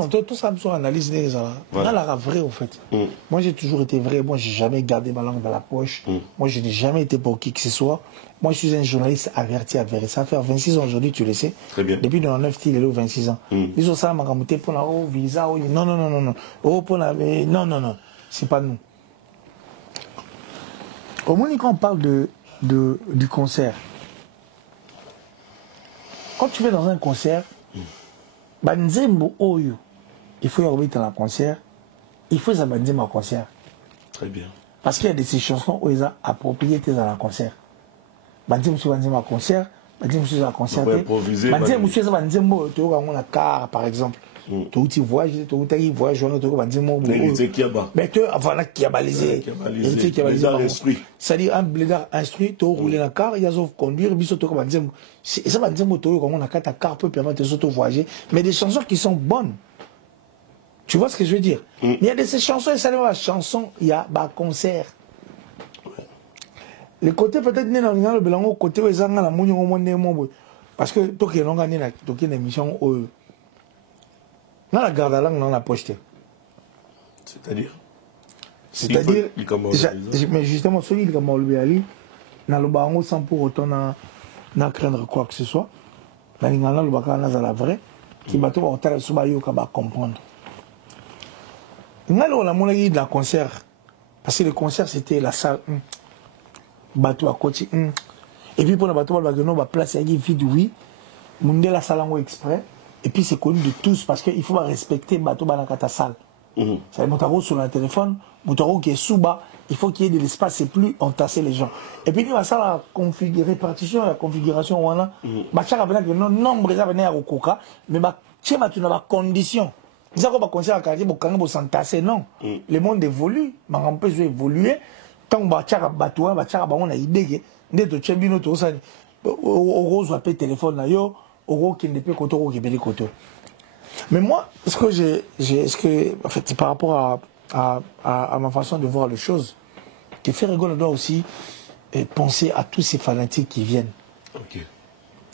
tout ça me soit analysé. On a la vraie en fait. Moi j'ai toujours été vrai, moi j'ai jamais gardé ma langue dans la poche. Moi je n'ai jamais été pour qui que ce soit. Moi je suis un journaliste averti, avéré. Ça fait 26 ans aujourd'hui, tu le sais. Très bien. Depuis 99, il est là 26 ans. Ils ont ça, m'a pour la visa. Non. Oh, pour la... Non. C'est pas nous. Au moins quand on parle du concert, quand tu vas dans un concert, Banzembo Oyo, il faut y avoir dans un concert, il faut ça Banzembo en concert. Très bien. Parce qu'il y a des chansons où ils ont approprié dans un concert. Banzembo en concert, Banzembo en concert. Banzembo tu vois on a car par exemple. Tu voyages, tu voyages, tu vas mais tu voilà qui a balisé. C'est-à-dire un blédard instruit, tu rouler la car, il y a conduire, c'est ça, comme on a quatre car peut permettre de voyager, mais des chansons qui sont bonnes. Tu vois ce que je veux dire? Il y a des chansons, et ça la chanson, il y a un concert. Le côté peut-être né dans le blanc, côté où ils ont la mounion, parce que toi qui as gagné une émission, dans la garde à langue, on l'a projeté. C'est-à-dire, mais justement, celui qui a mal dans le baron sans pour autant craindre quoi que ce soit. Dans le baron, on a la vraie, qui va tout comprendre. On a mon dans concert, parce que le concert c'était la salle, bateau à côté, et puis pour le bateau, on va placer vide, oui, on a la salle en exprès. Et puis c'est connu de tous parce qu'il faut respecter Bateau Banakata salle. C'est Moutaro sur le téléphone, Moutaro qui est sous bas, il faut qu'il y ait de l'espace et plus entasser les gens. Et puis il va ça la répartition, la configuration, voilà. Bachaka venait que nombre de venir au coca, mais tu as une condition. Ils ont pas conseillé à quartier pour quand s'entasser, non. Le monde évolue, mais on peut évoluer. Tant que Bachaka Bateau, Bachaka on a idée que de Tchembino, tout ça, au rose ou appel téléphone là, yo. Mais moi, en fait, c'est par rapport à ma façon de voir les choses, que Ferregola doit aussi penser à tous ces fanatiques qui viennent. Ok.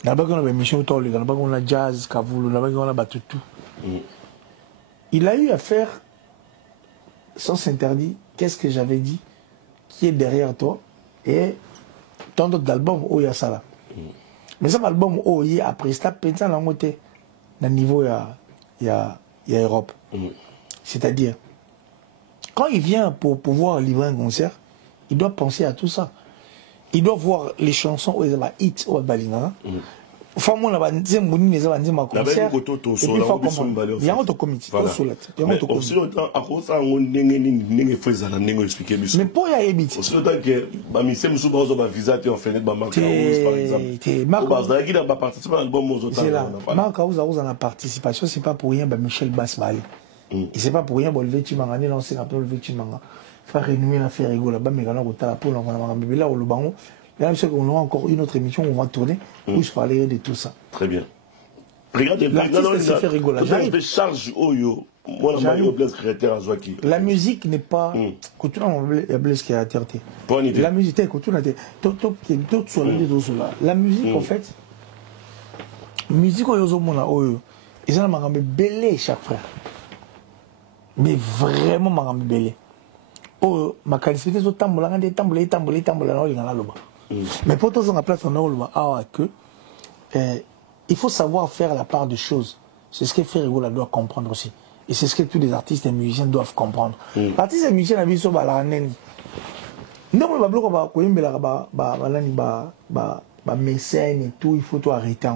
Là-bas, on a une mission autour, là-bas, on a jazz, Kavoulou, là-bas, on a Batutu. Il a eu à faire sens interdit, qu'est-ce que j'avais dit, qui est derrière toi, et tant d'autres albums, où il y a ça là. Mais ça, l'album, où il y a après, c'est à la montée, dans le niveau, il y a Europe. C'est-à-dire, quand il vient pour pouvoir livrer un concert, il doit penser à tout ça. Il doit voir les chansons où il y a des hits, où il y a des hits. Enfin, moi, je suis un concert. Il y a un autre comité. Mais aussi longtemps, à cause de ça, on n'est pas fait à la expliquer. Mais pour y aller, aussi longtemps que Bamisé Moussou Bazo va viser en fait Marc Aouz par exemple. Marc va participer à l'album aux autres. Marc Aouz a la participation, c'est pas pour rien Michel Bass va aller. Et c'est pas pour rien Bolvé Chimanga, non c'est un peu Bolvé Chimanga. Faire renouer l'affaire rigolo là-bas, mais quand on a pour là au Lubango. Là, je sais qu'on aura encore une autre émission où on va tourner, où je parlerai de tout ça. Très bien. Regardez, l'artiste fait rigoler. J'arrive. Charge Oyo. Moi, la musique n'est pas. La musique, la musique, en fait, musique, ils ont un belé chaque frère. Mais vraiment, un belé. Oh, ma qualité de tambola, mais pour tous, on a place que il faut savoir faire la part des choses. C'est ce que Ferrigola doit comprendre aussi. Et c'est ce que tous les artistes et musiciens doivent comprendre. L'artiste et musicien a vu sur la reine. Non, mais mécène et tout, il faut tout arrêter.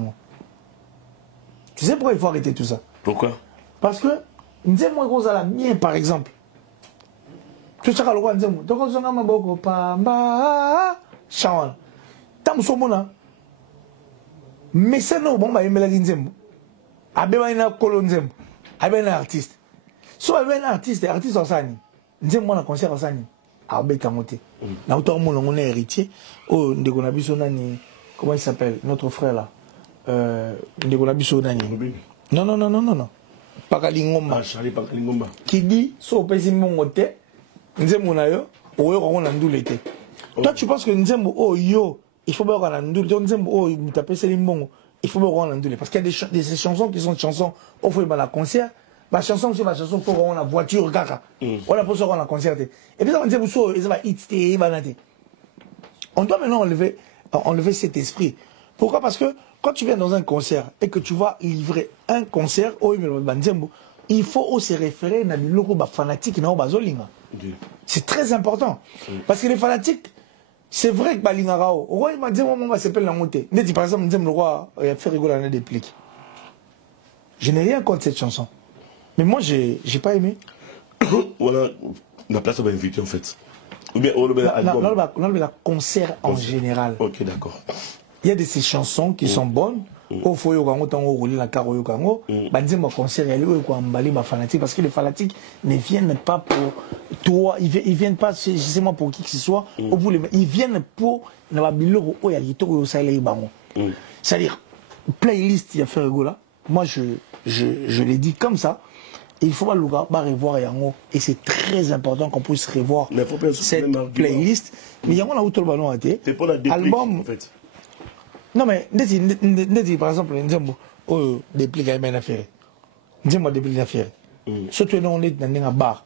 Tu sais pourquoi il faut arrêter tout ça? Pourquoi? Parce que, nous avons la mienne, par exemple. Tu sais, Shawan. Tam somona. Mais c'est non bon ba yemela nzembo. Abeba ina kolo nzembo. Abeba na artiste. So abeba na artiste osani. Nzembo na concert osani. Abeka moté. Na autant mon on est héritier. Oh ndeko na biso nani comment il s'appelle notre frère là. Ndeko na biso nani. Non. Pakalingomba. Charlie Pakalingomba. Qui dit so pesi mongote. Nzembo na yo oyo ko na ndulete. Toi, tu penses que Nzembo, oh yo, il faut pas qu'on a Nzembo, Nzembo, oh, il tape c'est limbongo, il faut pas qu'on a Nzembo. Parce qu'il y a des chansons qui sont des chansons, on fait la concert, ma chanson, c'est ma chanson pour qu'on a voiture, caca. On a pour ça qu'on a concerté. Et puis, on dit, on doit maintenant enlever cet esprit. Pourquoi? Parce que quand tu viens dans un concert et que tu vas livrer un concert, oh, il faut aussi référer à des fanatiques. C'est très important. Parce que les fanatiques, c'est vrai que Balingaro, le roi m'a dit on s'appelle la montée. Par exemple, le roi il a fait rigoler des pliques. Je n'ai rien contre cette chanson. Mais moi, j'ai pas aimé. Voilà, la place va inviter en fait. Ou bien on le concert en général. Ok, d'accord. Il y a de ces chansons qui sont bonnes. Au faut rouler la carrière au concert fanatique parce que les fanatiques ne viennent pas pour toi, ils viennent pas je sais moi pour qui que ce soit, ils viennent pour c'est-à-dire playlist il y a fait rigola. Moi je l'ai dit comme ça. Il faut pas revoir et c'est très important qu'on puisse revoir cette playlist. Mais il y a un ballon à c'est pour la déplique en fait. Non mais, par exemple, Nzembo, oh, déplique à une affaire. Nzembo déplique l'affaire. Surtout, on est dans un bar.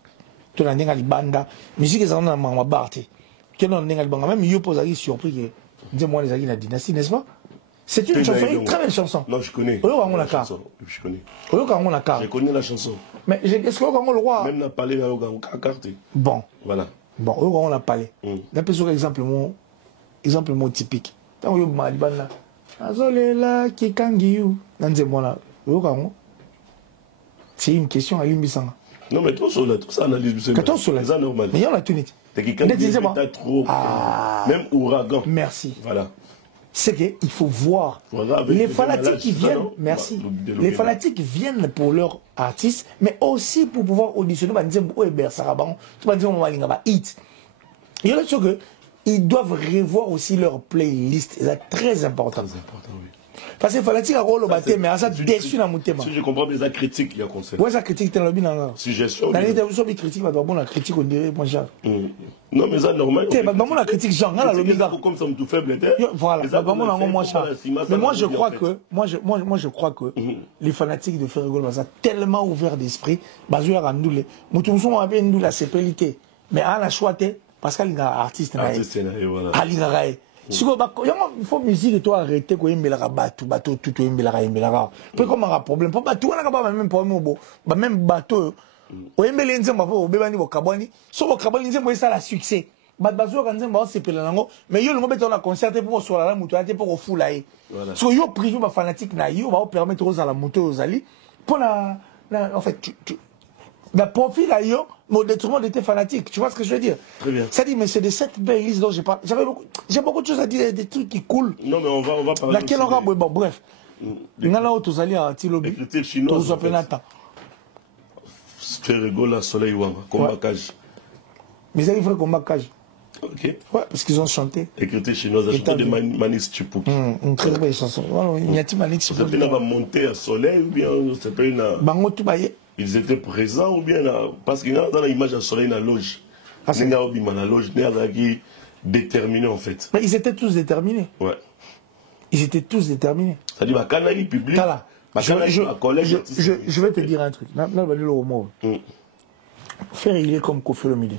Tu as un banda. Musique est dans un bar. Tu as un bar. Même, il pose à surpris que Nzembo est dans la dynastie, n'est-ce pas? C'est une chanson, une très belle chanson. Non, je connais. Je connais. Je connais la chanson. Mais est-ce qu'on le roi? Même n'a pas parlé à carte. Bon. Voilà. Bon, on l'a parlé. D'un peu sur exemple typique. Tant que vous avez là, c'est une question à l'Imbissanga. Non, mais tout ça analyse. C'est normal. Mais il y en a tout net. Même ouragan. Merci. Voilà. C'est qu'il faut voir. Voilà, les fanatiques qui viennent, merci. Les fanatiques viennent pour leur artiste, mais aussi pour pouvoir auditionner. Il y en a que ils doivent revoir aussi leur playlist. C'est très important. Très important, oui. Parce que fanatique a rôle au bâté, mais ça déçu dans mon thème. Si je comprends bien, ça critique, il y a conseil. Ouais, ça critique, t'es lobby dans suggestion. Dans les télévisions, critique, bah, bon, la critique, on dirait, moi, genre. Non, mais ça, normal. Bah, bon, la critique, genre, là, lobby, comme ça, tout faible, voilà, bah, bon, moi, cher. Mais moi, je crois que, moi, je crois que les fanatiques de Ferrigol, ça tellement ouvert d'esprit, bah, je vais rendre les. Moutoumson a bien nous la sépélité. Mais à la choité, parce qu'elle est artiste, voilà. Il faut musique et toi arrêter quoi il me la bateau tout il me la peu comme un problème pas bateau on a pas même problème même bateau o il me lenze mba po beba ni bokabani so bokabani nze mo ça la succès bazo kanze mba se pela nango mais yo le mobet on a concerté pour sur la moto ate pour fula yi so yo privé ba fanatique na yo ba permettre aux à la moto aux ali pour la en fait la profil à yo mon détriment d'être fanatique, tu vois ce que je veux dire? Très bien. Ça dit, mais c'est de cette belle liste dont j'ai parlé. J'ai beaucoup de choses à dire, des trucs qui coulent. Non, mais on va parler. Laquelle aura, bon, bref. Il y en a où tous allés à Tilobi. L'écriture chinoise. Tous appelés Ferrigol à Soleil Wanga, combat cage. Mais ça, il faut combat cage. Ok. Ouais, parce qu'ils ont chanté. L'écriture chinoise a chanté de Manis Chipuki. Une très belle chanson. Il y a Manis Chipuki. Ça peut monter à Soleil ou bien ça peut une. Bango tout baillé. Ils étaient présents ou bien là, parce qu'il y a dans l'image à Soleil dans la loge. Il y a la loge, il y a déterminé en fait. Mais ils étaient tous déterminés. Ouais. Ils étaient tous déterminés. C'est-à-dire, ma canaille public. Je vais te dire un truc. Là, on va dire le mot. Faire il est comme Kofi Olomide.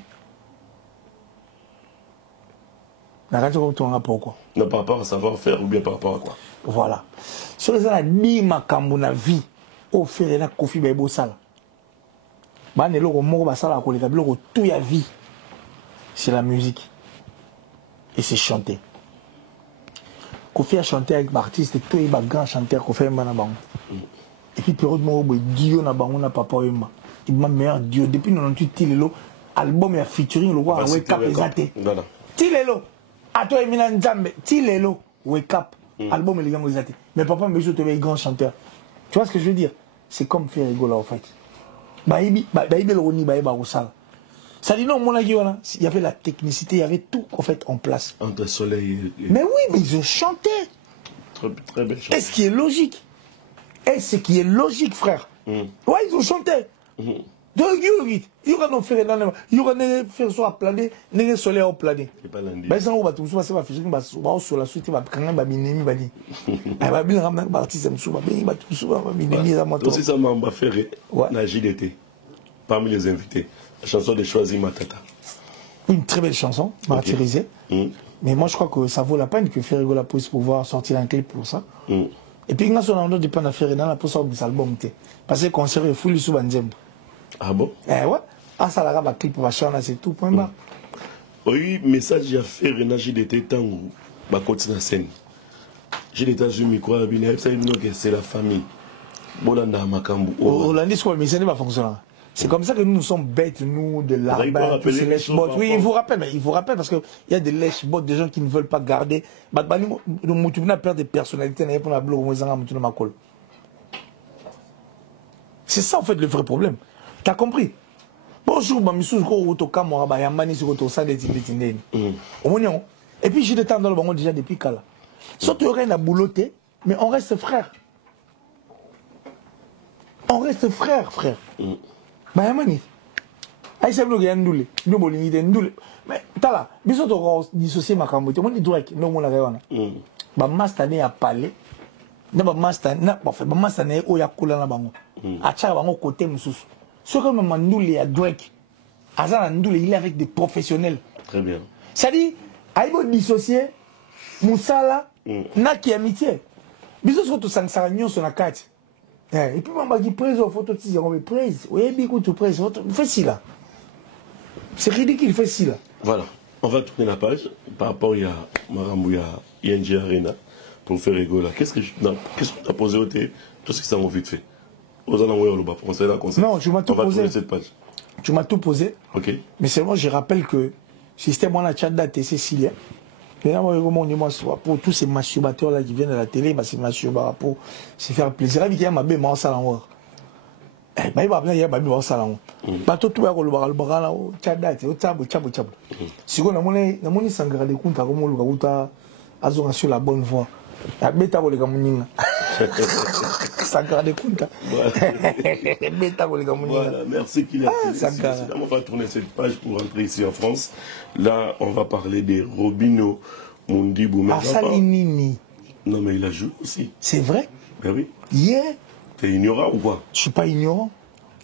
La radio, on a pourquoi? Non, par rapport à savoir-faire ou bien par rapport à quoi? Voilà. Sur les gens, ni ma camona vie, au faire la Kofi Bebo Sala. Tout la vie, c'est la musique. Et c'est chanter. Kofi a chanté avec l'artiste, et tout les grands chanteurs Kofi a bango. Et puis, période où Dio na bango na papa Emma. Il m'a meilleur Dio. Depuis 98, l'album est featuring, le roi Wake Up Ezate. Tilelo. A toi, Emina Nzambe. Tilelo. Wake Up. Album est les gars Ezate. Mais papa me dit que tu es un grand chanteur. Tu vois ce que je veux dire? C'est comme faire rigoler en fait. Ça dit non, il y avait la technicité, il y avait tout en fait en place. Entre Soleil et... Mais oui, mais ils ont chanté. Très belle chanson. Et ce qui est logique. Et ce qui est logique, frère. Ouais, ils ont chanté. Donc, il y aura nos frères, il y aura des frères sur la planète, des soleils au planète. C'est pas lundi. Mais ça, on va tout ça, va faire sur la suite, va quand même minimi, va dire. Elle va bien ramener un artiste, va tout ça, va minimi, ça m'a aussi, ça m'a fait la JDT, parmi les invités. La chanson de Choisi Matata. Une très belle chanson, martyrisée. Mais moi, je crois que ça vaut la peine que Ferrigola puisse pouvoir sortir un clip pour ça. Et puis, quand on a dépend de Ferrigola pour sortir des albums. Parce que le concert est fou, sous Banzembo. Ah bon? Eh ouais. Ah, ça la va clip pour Vachana, c'est tout, point bas. Oui, message à faire, JDT, tant ou ma côté de la scène. JDT, je me crois, c'est la famille. Bolanda Makambu. Hollandais, mais ça ne va pas fonctionner. C'est comme ça que nous sommes bêtes, nous, de l'arbre, tous ces lèche-bottes. Oui, il vous rappelle, parce qu'il y a des lèche-bottes, des gens qui ne veulent pas garder. Nous avons peur des personnalités, pour la blog, c'est ça, en fait, le vrai problème. T'as compris? Bonjour, Mamissou, et puis, j'ai des temps dans le banc déjà depuis Kala. Sauf que rien à boulotter, mais on reste frères. On reste frères, frère. Bayamani. Aïe, c'est le gars ndoulé. Nous bolini de ndoulé. Mais t'as là, bisous de dissocier ma camote. Moi, ni droit, non, mon agréable. Bah, mastané a parlé. Non, bah, mastané, non, bah, mastané, oh, ya coula na bango. A tcha bango côté moussous. Ce que maman ndoulé a Drake. Azan ndoulé, il est avec des professionnels. Très bien. Ça dit, aïe, bon dissocier, moussala, na qui amitié. Bisous sur tout ça, ça a sur la carte. Et puis, maman qui presse aux photos, tu dis, presse. Oui, bien, tu presses. Fais ci là. C'est ridicule, fais ci là. Voilà. On va tourner la page par rapport à Marambouya, ING Arena, pour faire rigoler. Qu'est-ce que tu as posé au thé? Tout ce que ça m'a vite fait. Non, tu m'as tout posé. On va tourner cette page. Tu m'as tout posé. Ok. Mais seulement, je rappelle que système on a chat date Cécilia. Mais là, pour tous ces masturbateurs là qui viennent à la télé, c'est masturber pour se faire plaisir. Il y a ma belle en salon. Il y a ma belle en salon. Bateau tout le bar là, chat date, au table. Si on a mon sangra de compte à Romo Lugaruta, à sur la bonne voie. Beta kolega muninga. Sankara de Kunta. Beta kolega muninga. Voilà, merci Kylian. On va tourner cette page pour rentrer ici en France. Là, on va parler des Robino Mundibou. Salinini. Non, mais il a joué aussi. C'est vrai? Ben oui. Yeah. T'es ignorant ou quoi? Je suis pas ignorant.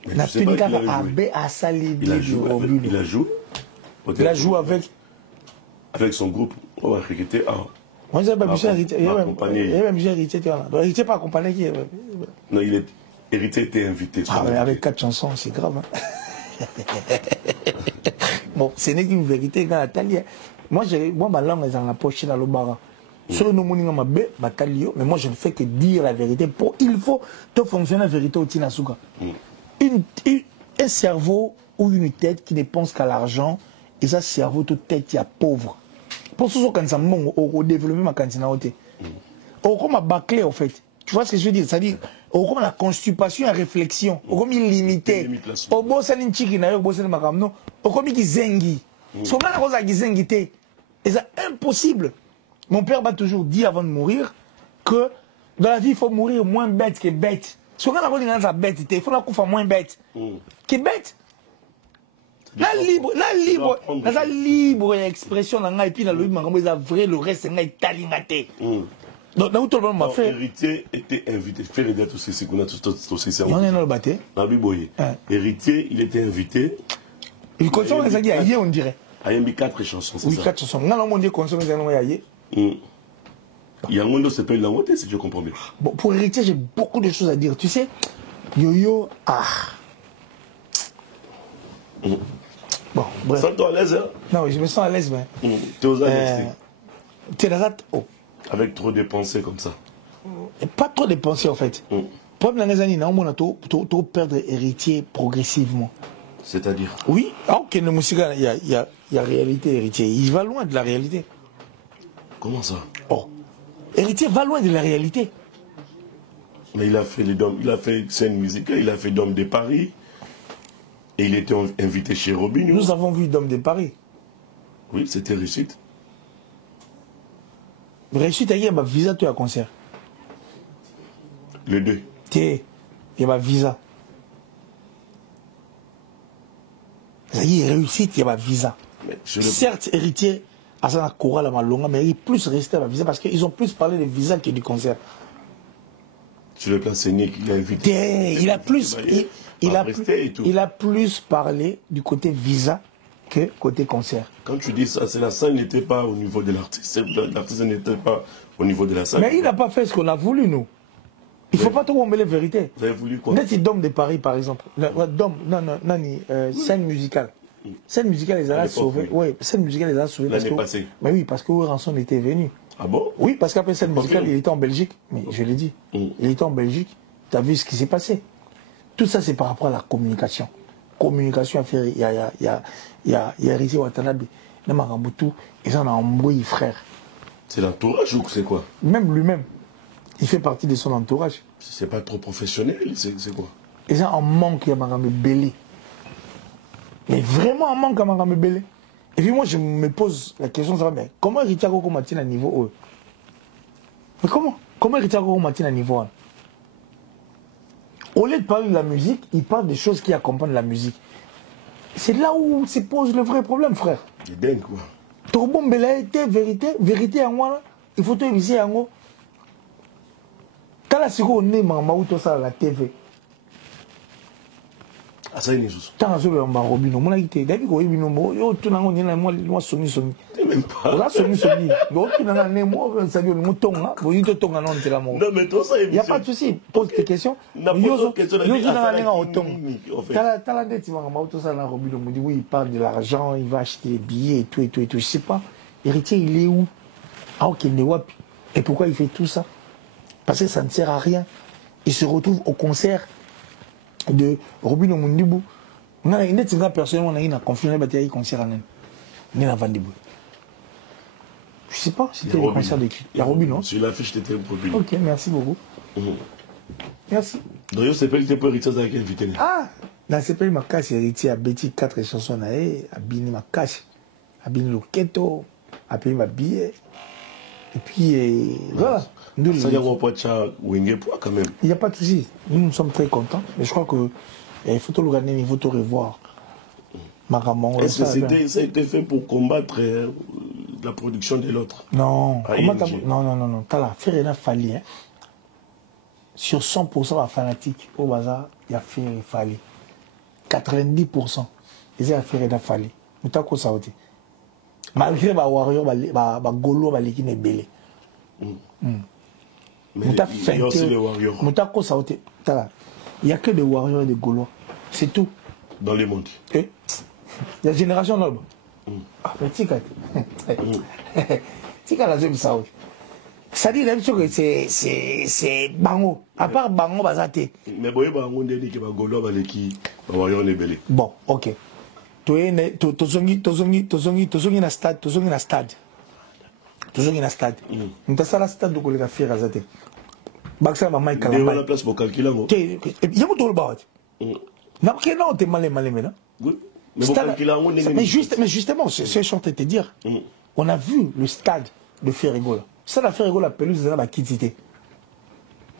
Il a joué. Il a joué avec son groupe. On va recruter un. Moi, j'ai pas héritier. Il y a même héritier. Héritier pas accompagné qui. Non, il est héritier était invité. Ah, mais avec 4 chansons, c'est grave. Hein? Bon, ce n'est qu'une vérité dans la taille. Moi, ma langue est dans la poche dans le bar. Sur le monde, mais moi, je ne fais que dire la vérité. Il faut te fonctionner la vérité au Tinasuka. Un cerveau ou une tête qui ne pense qu'à l'argent, et ça, cerveau, toute tête, il y a pauvre. Pour ce quand ça monte au développement ma candidature. Au comme ma bâclé en fait. Tu vois ce que je veux dire? C'est-à-dire au comme la constipation et la réflexion, au comme il limité. Au beau salin chiki na yo beau salin makamno, au comme il zengi. Son mal rosa qui zengi té. Et c'est impossible. Mon père m'a toujours dit avant de mourir que dans la vie il faut mourir moins bête que bête. Son mal rosa ça bête, il faut la couper moins bête que bête. La libre expression et puis dans le vrai le reste c'est talingaté. Donc dans tout le monde m'a fait. Héritier était invité. Faire aider tout ceci qu'on a tout ceci. On est dans le bâté. Héritier, il était invité. Il consomme les aguilles ailleurs on dirait. Il y a 4 chansons. Oui 4 chansons. Non on dit consomme les aguilles ailleurs. Il y a un monde c'est pas une langue si je comprends bien. Bon pour héritier j'ai beaucoup de choses à dire. Tu sais yo Bon, bref. Sens-toi à l'aise, hein? Non, je me sens à l'aise, mais. T'es aux aise. T'es dans la. Oh. Avec trop de pensées comme ça. Et pas trop de pensées, en fait. Problème dans les années, on a tout perdre héritier progressivement. C'est-à-dire? Oui, ok, le musique, il y a réalité héritier. Il va loin de la réalité. Comment ça? Oh. Héritier va loin de la réalité. Mais il a fait scène musicale, il a fait Dôme de Paris. Et il était invité chez Robin. Nous avons vu Dôme de Paris. Oui, c'était réussite. Réussite, il y a un visa à concert. Les deux. Il y a un visa. Il y a réussite, il y a un visa. Certes, héritier, à ça, chorale, mais il est plus resté à la visa parce qu'ils ont plus parlé de visa que du concert. Sur le plan scénique, il a invité. Il a plus parlé du côté visa que côté concert. Quand tu dis ça, c'est la scène n'était pas au niveau de l'artiste. L'artiste n'était pas au niveau de la scène. Mais il n'a pas fait ce qu'on a voulu, nous. Il ne faut pas trop oublier la vérité. Vous avez voulu quoi? Net, c'est Dôme de Paris, par exemple. Scène musicale. Scène musicale, les a sauvés. Oui, scène musicale, les a sauvés. L'année passée. Mais oui, parce que Ranson était venu. Ah bon? Oui, parce qu'après scène musicale, il était en Belgique. Mais je l'ai dit. Il était en Belgique. Tu as vu ce qui s'est passé. Tout ça, c'est par rapport à la communication. Communication à faire, il y a héritier Watanabe, il y a Marambutu, ils en ont embrouillé, frère. C'est l'entourage ou c'est quoi? Même lui-même, il fait partie de son entourage. C'est pas trop professionnel, c'est quoi? Ils ont un manque à Marambe Belé. Mais vraiment un manque à Marambe Belé. Et puis moi, je me pose la question, ça va, mais comment héritier Koko Matine à niveau Mais comment héritier Koko Matine à niveau 1? Au lieu de parler de la musique, il parle des choses qui accompagnent la musique. C'est là où se pose le vrai problème, frère. C'est dingue, quoi. Torbon Belaïté, vérité en moi, il faut te viser en haut. T'as la seconde, on est maouto ça à la TV. Ah, ça, il est juste. T'as la seconde, on a Robino. Mon agité, David, yo, tu n'as rien, moi, sonny. Même pas. Là, sonny. Donc, tu n'as rien, moi, ça dit, mon ton, hein. Vous dites ton, non, c'est la mort. Non, mais toi, ça, il n'y a pas de souci. Pose tes questions. T'as la dette, tu vas maouto ça à la Robino. On dit, oui, il parle de l'argent, il va acheter des billets et tout. Je sais pas. Héritier, il est où? Ah, ok, il est où? Et pourquoi il fait tout ça? Parce que ça ne sert à rien. Il se retrouve au concert de Robino Mundibou. On a une personne, on a une confiance, on a un concert en Vandibou. Je sais pas, c'était le concert de qui? Il y a Robino. Sur l'affiche, c'était Robino. Ok, merci beaucoup. Merci. D'ailleurs, c'est pas le héritier avec invité. Ah, dans ce pays, ma casse héritier a bêti 4 chansons, a bini ma casse, a bini le keto, a payé ma billet. Et puis, voilà. Ça y a quand même. Il n'y a pas de souci. Nous sommes très contents. Mais je crois qu'il faut tout le gagner, il faut tout revoir. Est-ce que ça a été fait pour combattre la production de l'autre? Non. Non. T'as l'affaire, il a fallu. Hein. Sur 100% de fanatiques au bazar, il y a fait fallu. 90%. Les affaires, il a fallu. Nous t'as quoi ça aussi? Malgré les Warriors, les Gaulois, les Guinéens belés. Mais il y a aussi les Warriors. Il n'y a que des Warriors et des Gaulois. C'est tout. Dans les mondes. Il y a génération noble. Ah, mais tika. Tika la zone ça. Ça dit même que c'est Bango. À part Bango, bazate. Mais boye Bango dit que Gaulois baleki, Warriors les belés. Bon, ok. Tozongi na stade. Tozongi na stade. Nous avons la stade de Kolega Fier Azate. Baksa va Mike Kalamba. Il y a la place pour calculer. Il y a tout le bas. Non, on est mal maintenant. Mais justement, c'est ce que je suis en train de te dire. On a vu le stade de Ferrigo. Ça, la Ferrigo, la pelouse,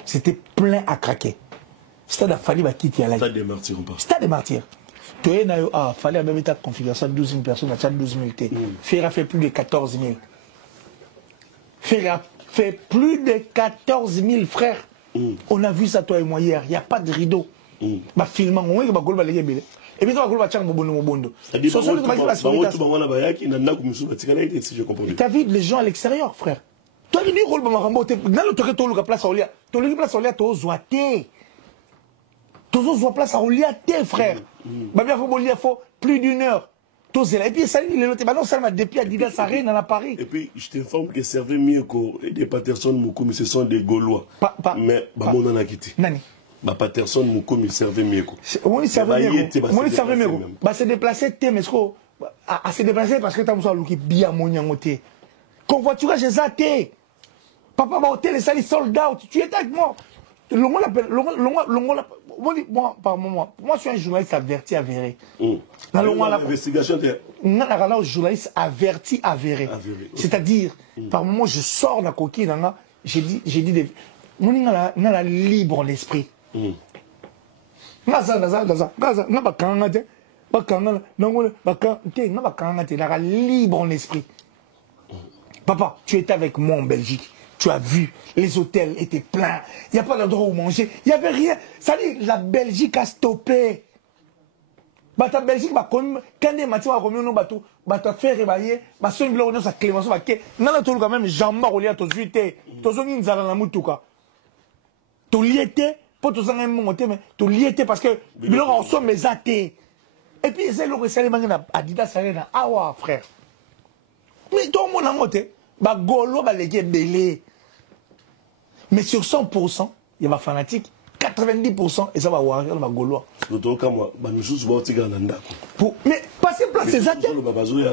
c'était plein à craquer. Stade a fallu quitter à la. Stade des martyrs, on parle. Stade des martyrs. Tu es là, fallait même état de configuration 12 000 personnes, à 12 000 T. Ferra fait plus de 14 000. Ferra fait plus de 14 000 frères. On a vu ça toi et moi hier. Il n'y a pas de rideau. Bah filmant, on est bah les gars. Et puis toi bah tiens mobondo. C'est-à-dire t'as vu les gens à l'extérieur, frère. Toi tu dis rôle bah marambo. Dans le toque tout le place à Olia. Tout le place à Olia to zoité. To zo place à Olia té frère. Bah bien faut Olia faut plus d'une heure. Et puis ça il est l'autre. Bah non ça m'a depuis Adidas Arena à Paris. Et puis je t'informe que Servé Mieko et des Patterson Moukoumi ce sont des Gaulois. Mais bah mon en a quitté. Nani. Bah Patterson Moukoumi Servé Mieko. On y Servé Mieko. On y Servé Mieko. Bah c'est déplacé té mais à se déplacer parce que t'as besoin de look bien mon yangoté. Convoiturage j'ai zaté. Papa m'a hôtel les salles sold out. Tu étais avec moi. Moi, je suis un journaliste averti, avéré. L'investigation était. Un journaliste averti, avéré. C'est-à-dire, par moment, je sors de la coquille, j'ai dit, on a libre l'esprit. Libre en esprit. Papa, tu étais avec moi en Belgique. Tu as vu, les hôtels étaient pleins. Il n'y a pas d'endroit où manger. Il n'y avait rien. Ça dit, la Belgique a stoppé. Bah, ta Belgique, bah, quand les matières à remis au nom, bah, tu as fait réveiller, bah, son glorieux, ça clémenceau, bah, non, non, tout quand même, jambes, au lieu, tu as suité. Tu as mis une zala, la moutouka. Tu liété, pas tu as un mot, mais tu liété parce que, il en somme mes athées. Et puis, c'est le recel, Adidas Arena. Ah, ouais, frère. Mais tout le monde a monté. Bah, Gaulois, bah, les gars, belés. Mais sur 100%, il y a ma fanatique, 90%, et ça va voir, il y a ma Gaulois. Mais passer place, c'est ça.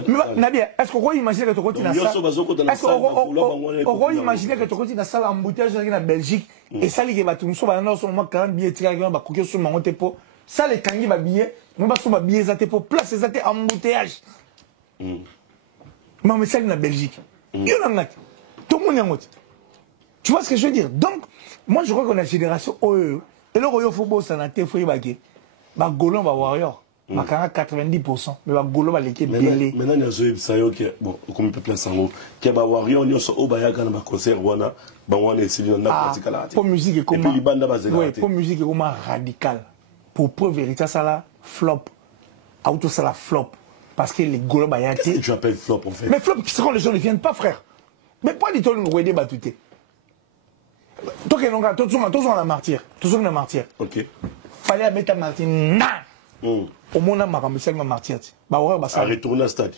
Mais Nadia, est-ce qu'on peut imaginer que tu continues à ça? Est-ce qu'on peut imaginer que tu continues à ça l'embouteillage dans la Belgique? Et ça, les gars, nous sommes dans ce moment 40 billets, tu vas couper sur mon dépôt. Ça, les kangi, ma billet, nous va sur ma billet, ça pour place, c'est ça, embouteillage. Mais ça, la Belgique. Il y en a tout le monde est en mode. Tu vois ce que je veux dire? Donc, moi je crois qu'on a une génération OE. Et le Royaume football, ça n'a pas été fait. Bah, Gaulois va Warrior. Bah, 90%. Mais bah, Gaulois va l'équipe belé. Maintenant, il y a Zoé Sayo qui est, bon, comme il peut placer en haut, qui est bah, Warrior, il y a au Bayaka, dans un concert, Wana, bah, on est essayé de pratiquer la pour musique et comment. Et puis, il bande à oui, pour musique et comment radical. Pour preuve vérité, ça là, flop. Auto, ça là, flop. Parce que les Gaulois, bah, qu'est-ce que tu appelles flop, en fait? Mais flop, c'est quand les gens ne viennent pas, frère. Mais pas du tout, nous voyons des battutés. Toi qui es la martyr. Toi la martyr. Ok. Fallait mettre la martyr. Au moins, on a mis la martyr. À retourner au stade.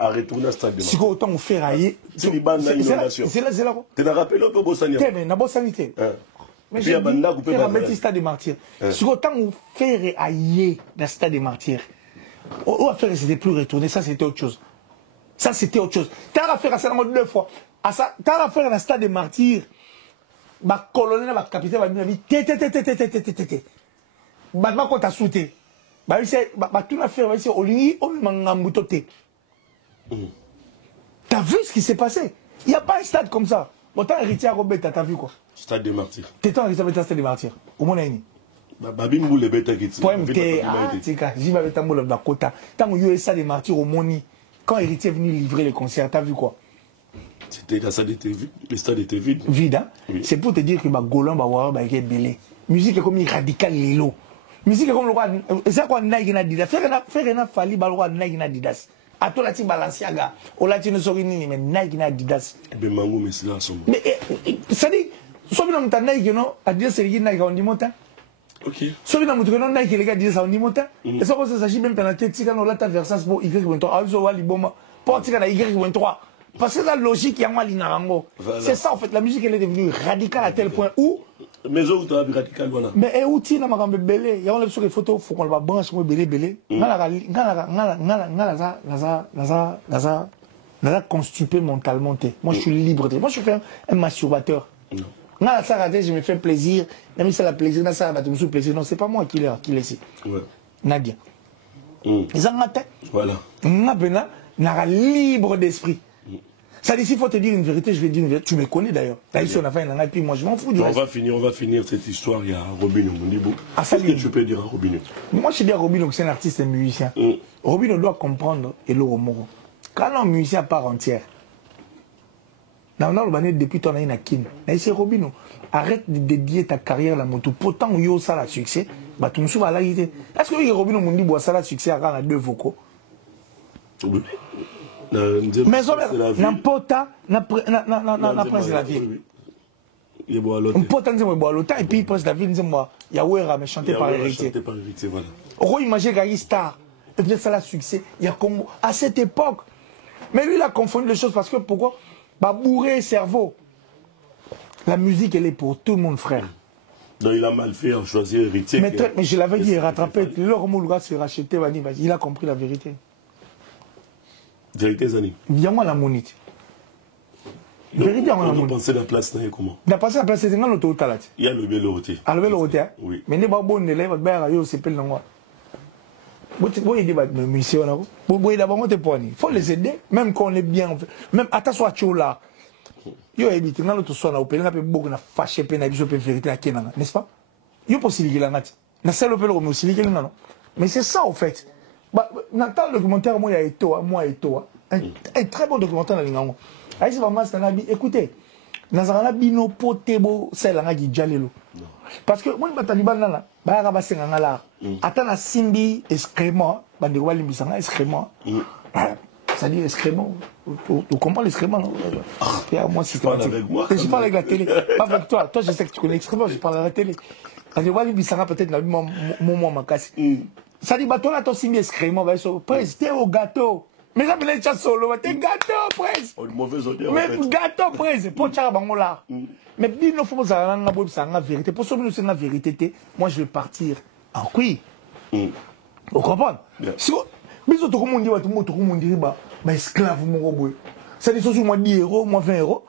À retourner au stade. Si autant on fait railler. C'est les bandes d'inondation. C'est là. Tu as rappelé un peu Bossania. Mais na Bossanité. Mais j'ai dit, c'est la mettre stade des martyrs. Si autant on fait railler dans le stade des martyrs. On va faire, c'était plus retourner. Ça, c'était autre chose. Ça, c'était autre chose. Tu as affaire à ça deux fois. Tu as affaire à la stade des martyrs. Ma colonel, ma capitaine, ma vie, ma quand t'as sauté. Bah, tout l'affaire, on lui on m'a ngamboutoté. T'as vu ce qui s'est passé? Il n'y a pas un stade comme ça. Autant héritier à Robert, t'as vu quoi? Stade des martyrs. T'es tant héritier à Stade des martyrs. Au moins, Babi Mboule bêta qui tient. Poème t'es. Ah, t'es qu'à. J'y vais avec ta moule dans Kota. Tant qu'il y a ça des martyrs au Moni. Quand héritier est venu livrer les concerts, t'as vu quoi? C'était le stade était vide. Vide, hein? Oui. C'est pour te dire que Golan va voir est belé. Musique est comme radical lilo. Musique est comme le roi. C'est quoi Nike Nadidas? Faire un fali le roi Nike Nadidas. À toi la ti Balenciaga. Au latino sorini mais Nike Nadidas. Ben mango mais c'est là son. Mais ça dit, soit bien on Nike non, Adidas c'est Nike on dit montant. Ok. Soit bien on montre non Nike les gars disent ça on dit montant. Et ça ça s'agit même pendant tes tika no la ta Versace pour Y23. Ah zo wali boma. Pour tika na Y23. Parce que la logique il y a moi l'inarango. C'est ça en fait la musique elle est devenue radicale à tel point où mais où tu as radical voilà. mais où tu n'as pas belé il y a on sur les photos faut qu'on le branche moi belé ngala constipé mentalement. Moi je suis libre. Moi je suis un masturbateur. Ngala ça raté je me fais plaisir même si ça la plaisir na ça va te plaisir non c'est pas moi qui laisse. Ouais. Nadia. Ils ont maté. Voilà. Ngabena n'a libre d'esprit. Ça dit, s'il faut te dire une vérité, je vais dire une vérité. Tu me connais d'ailleurs. D'ailleurs, si on a fait un an, et puis moi, je m'en fous du reste. On va finir cette histoire. Il y a Robinho Mondibo. Qu'est-ce que tu peux dire à Robinho? Moi, je dis à Robinho que c'est un artiste et un musicien. Robinho doit comprendre et le moro. Quand on est musicien à part entière, depuis ton année, c'est Robinho. Arrête de dédier ta carrière à la moto. Pourtant, il y a ça le succès. Tu me souviens à la idée. Est-ce que Robinho Mondibo a ça le succès à deux vocaux? Oui. Mais n'importe na prince de la ville. Il est bon à et puis prince de la ville, moi, Yawera mais chanté par héritier. Voilà. On imagine qu'il y a star. Et puis ça a succès. Il y a Congo à cette époque. Mais lui il a confondu les choses parce que pourquoi? Bah bourré cerveau. La musique elle est pour tout le monde frère. Donc il a mal fait en choisir héritier. Mais je l'avais dit, rattrapé, leur moulga se racheter, il a compris la vérité. Vérité Zani. Viens-moi la monite. Vérité, on a pensé la place, comment? On a passé la place, c'est un autre talent. Il y a le bel hôtel. Ah, le bel hôtel? Oui. Mais n'est pas bon, il est là, il s'est payé dans moi. Vous avez dit, mais monsieur, vous avez d'abord monter pour il faut les aider, même quand on est bien. Même à ta soirée, là. Yo habite dans l'autre soir, on a beaucoup de fâché, on a vérité à Kenan, n'est-ce pas? Yo possible qu'il a nati. Na seul opélo, mais aussi qu'il non. Mais c'est ça, en fait. Dans le documentaire, moi, il y a un très bon documentaire dans l'Ingango. Écoutez, Nazarana Bino Potebo, c'est la qui Jalelo. Parce que moi, je suis là, je suis là, attends, Simbi, excrément, c'est-à-dire excrément. Tu comprends l'excrément, non? Moi, c'est pas avec moi. Je parle avec la télé, pas avec toi. Toi, je sais que tu connais l'excrément, je parle à la télé. Quand je vois les bisanga, peut-être, mon ma casse. Ça dit, toi, là, ton Simbi excrément, presque, t'es au gâteau. Mais ça, c'est un solo, t'es gâteau, presque. Mauvais odeur. Mais gâteau, presque, pour tchara bango là. Mais bien, il faut que ça ait la vérité. Pour sauver la vérité, moi, je vais partir en couille. Vous comprenez? Si vous tout le monde dit, esclave, mon robot. Ça dit, moi 10 euros, moi 20 euros.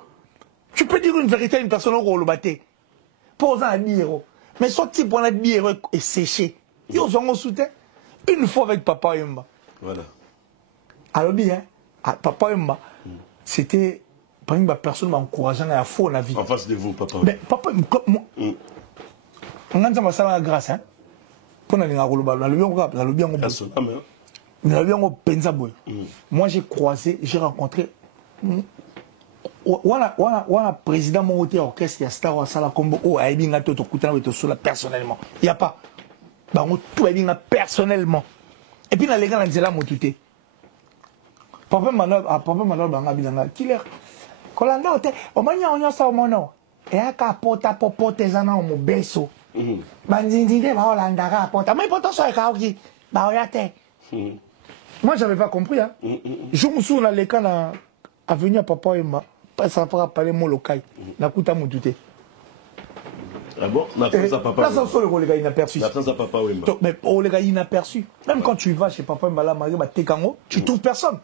Tu peux dire une vérité à une personne au le bâté. Posant à 10 euros. Mais soit tu prends 10 euros et séché. Ils ont un soutien. Une fois avec Papa Yemba. Voilà. Alors bien, Papa Yemba, c'était pas une personne qui m'a encouragé à faux la vie. En face de vous, Papa. Mais Papa, on a dit ça la grâce, hein. Quand on a dit moi j'ai croisé, j'ai rencontré voilà président mon hôtel orchestre Star wa sala combo oh aibinga to kutana weto sola personnellement il y a pas bah on tout aibinga personnellement et puis na les gars na nzela motuté papa manor banga bilanga killer kolanda hôtel o manya onyo sa mono e aka pota popote zana mo beso banzindinde ba olanda ka pota mais poto so e ka oki ba oyate. Moi, je n'avais pas compris. Hein. Je me souviens dans les cas à venir Papa et ma. Ça va parler mon local. Nakuta Moutouté. Ah bon? L'absence à Papa. L'absence sur le gars inaperçu. L'absence à Papa Wemba. Mais les gars inaperçus. Même quand tu vas chez Papa Wemba, là, tu trouves personne.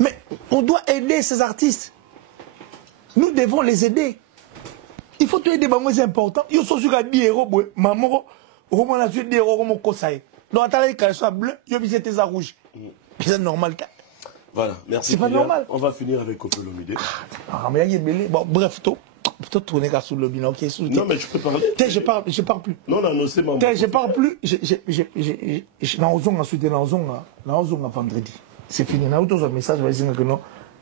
Mais on doit aider ces artistes. Nous devons les aider. Il faut te aider, c'est important. Il faut que 10 euros, maman, au moins, 10 euros, mon conseil. Donc, attends, les caleçons bleus, ils ont tes rouges. C'est normal. Voilà, merci. C'est pas normal. On va finir avec Koffi Olomide. Bon, bref, peut-être tourner sous le bilan. Non, mais je peux parler. Je parle plus. Non, non, c'est bon. Je parle plus. Vendredi. C'est fini. On a un message, que non.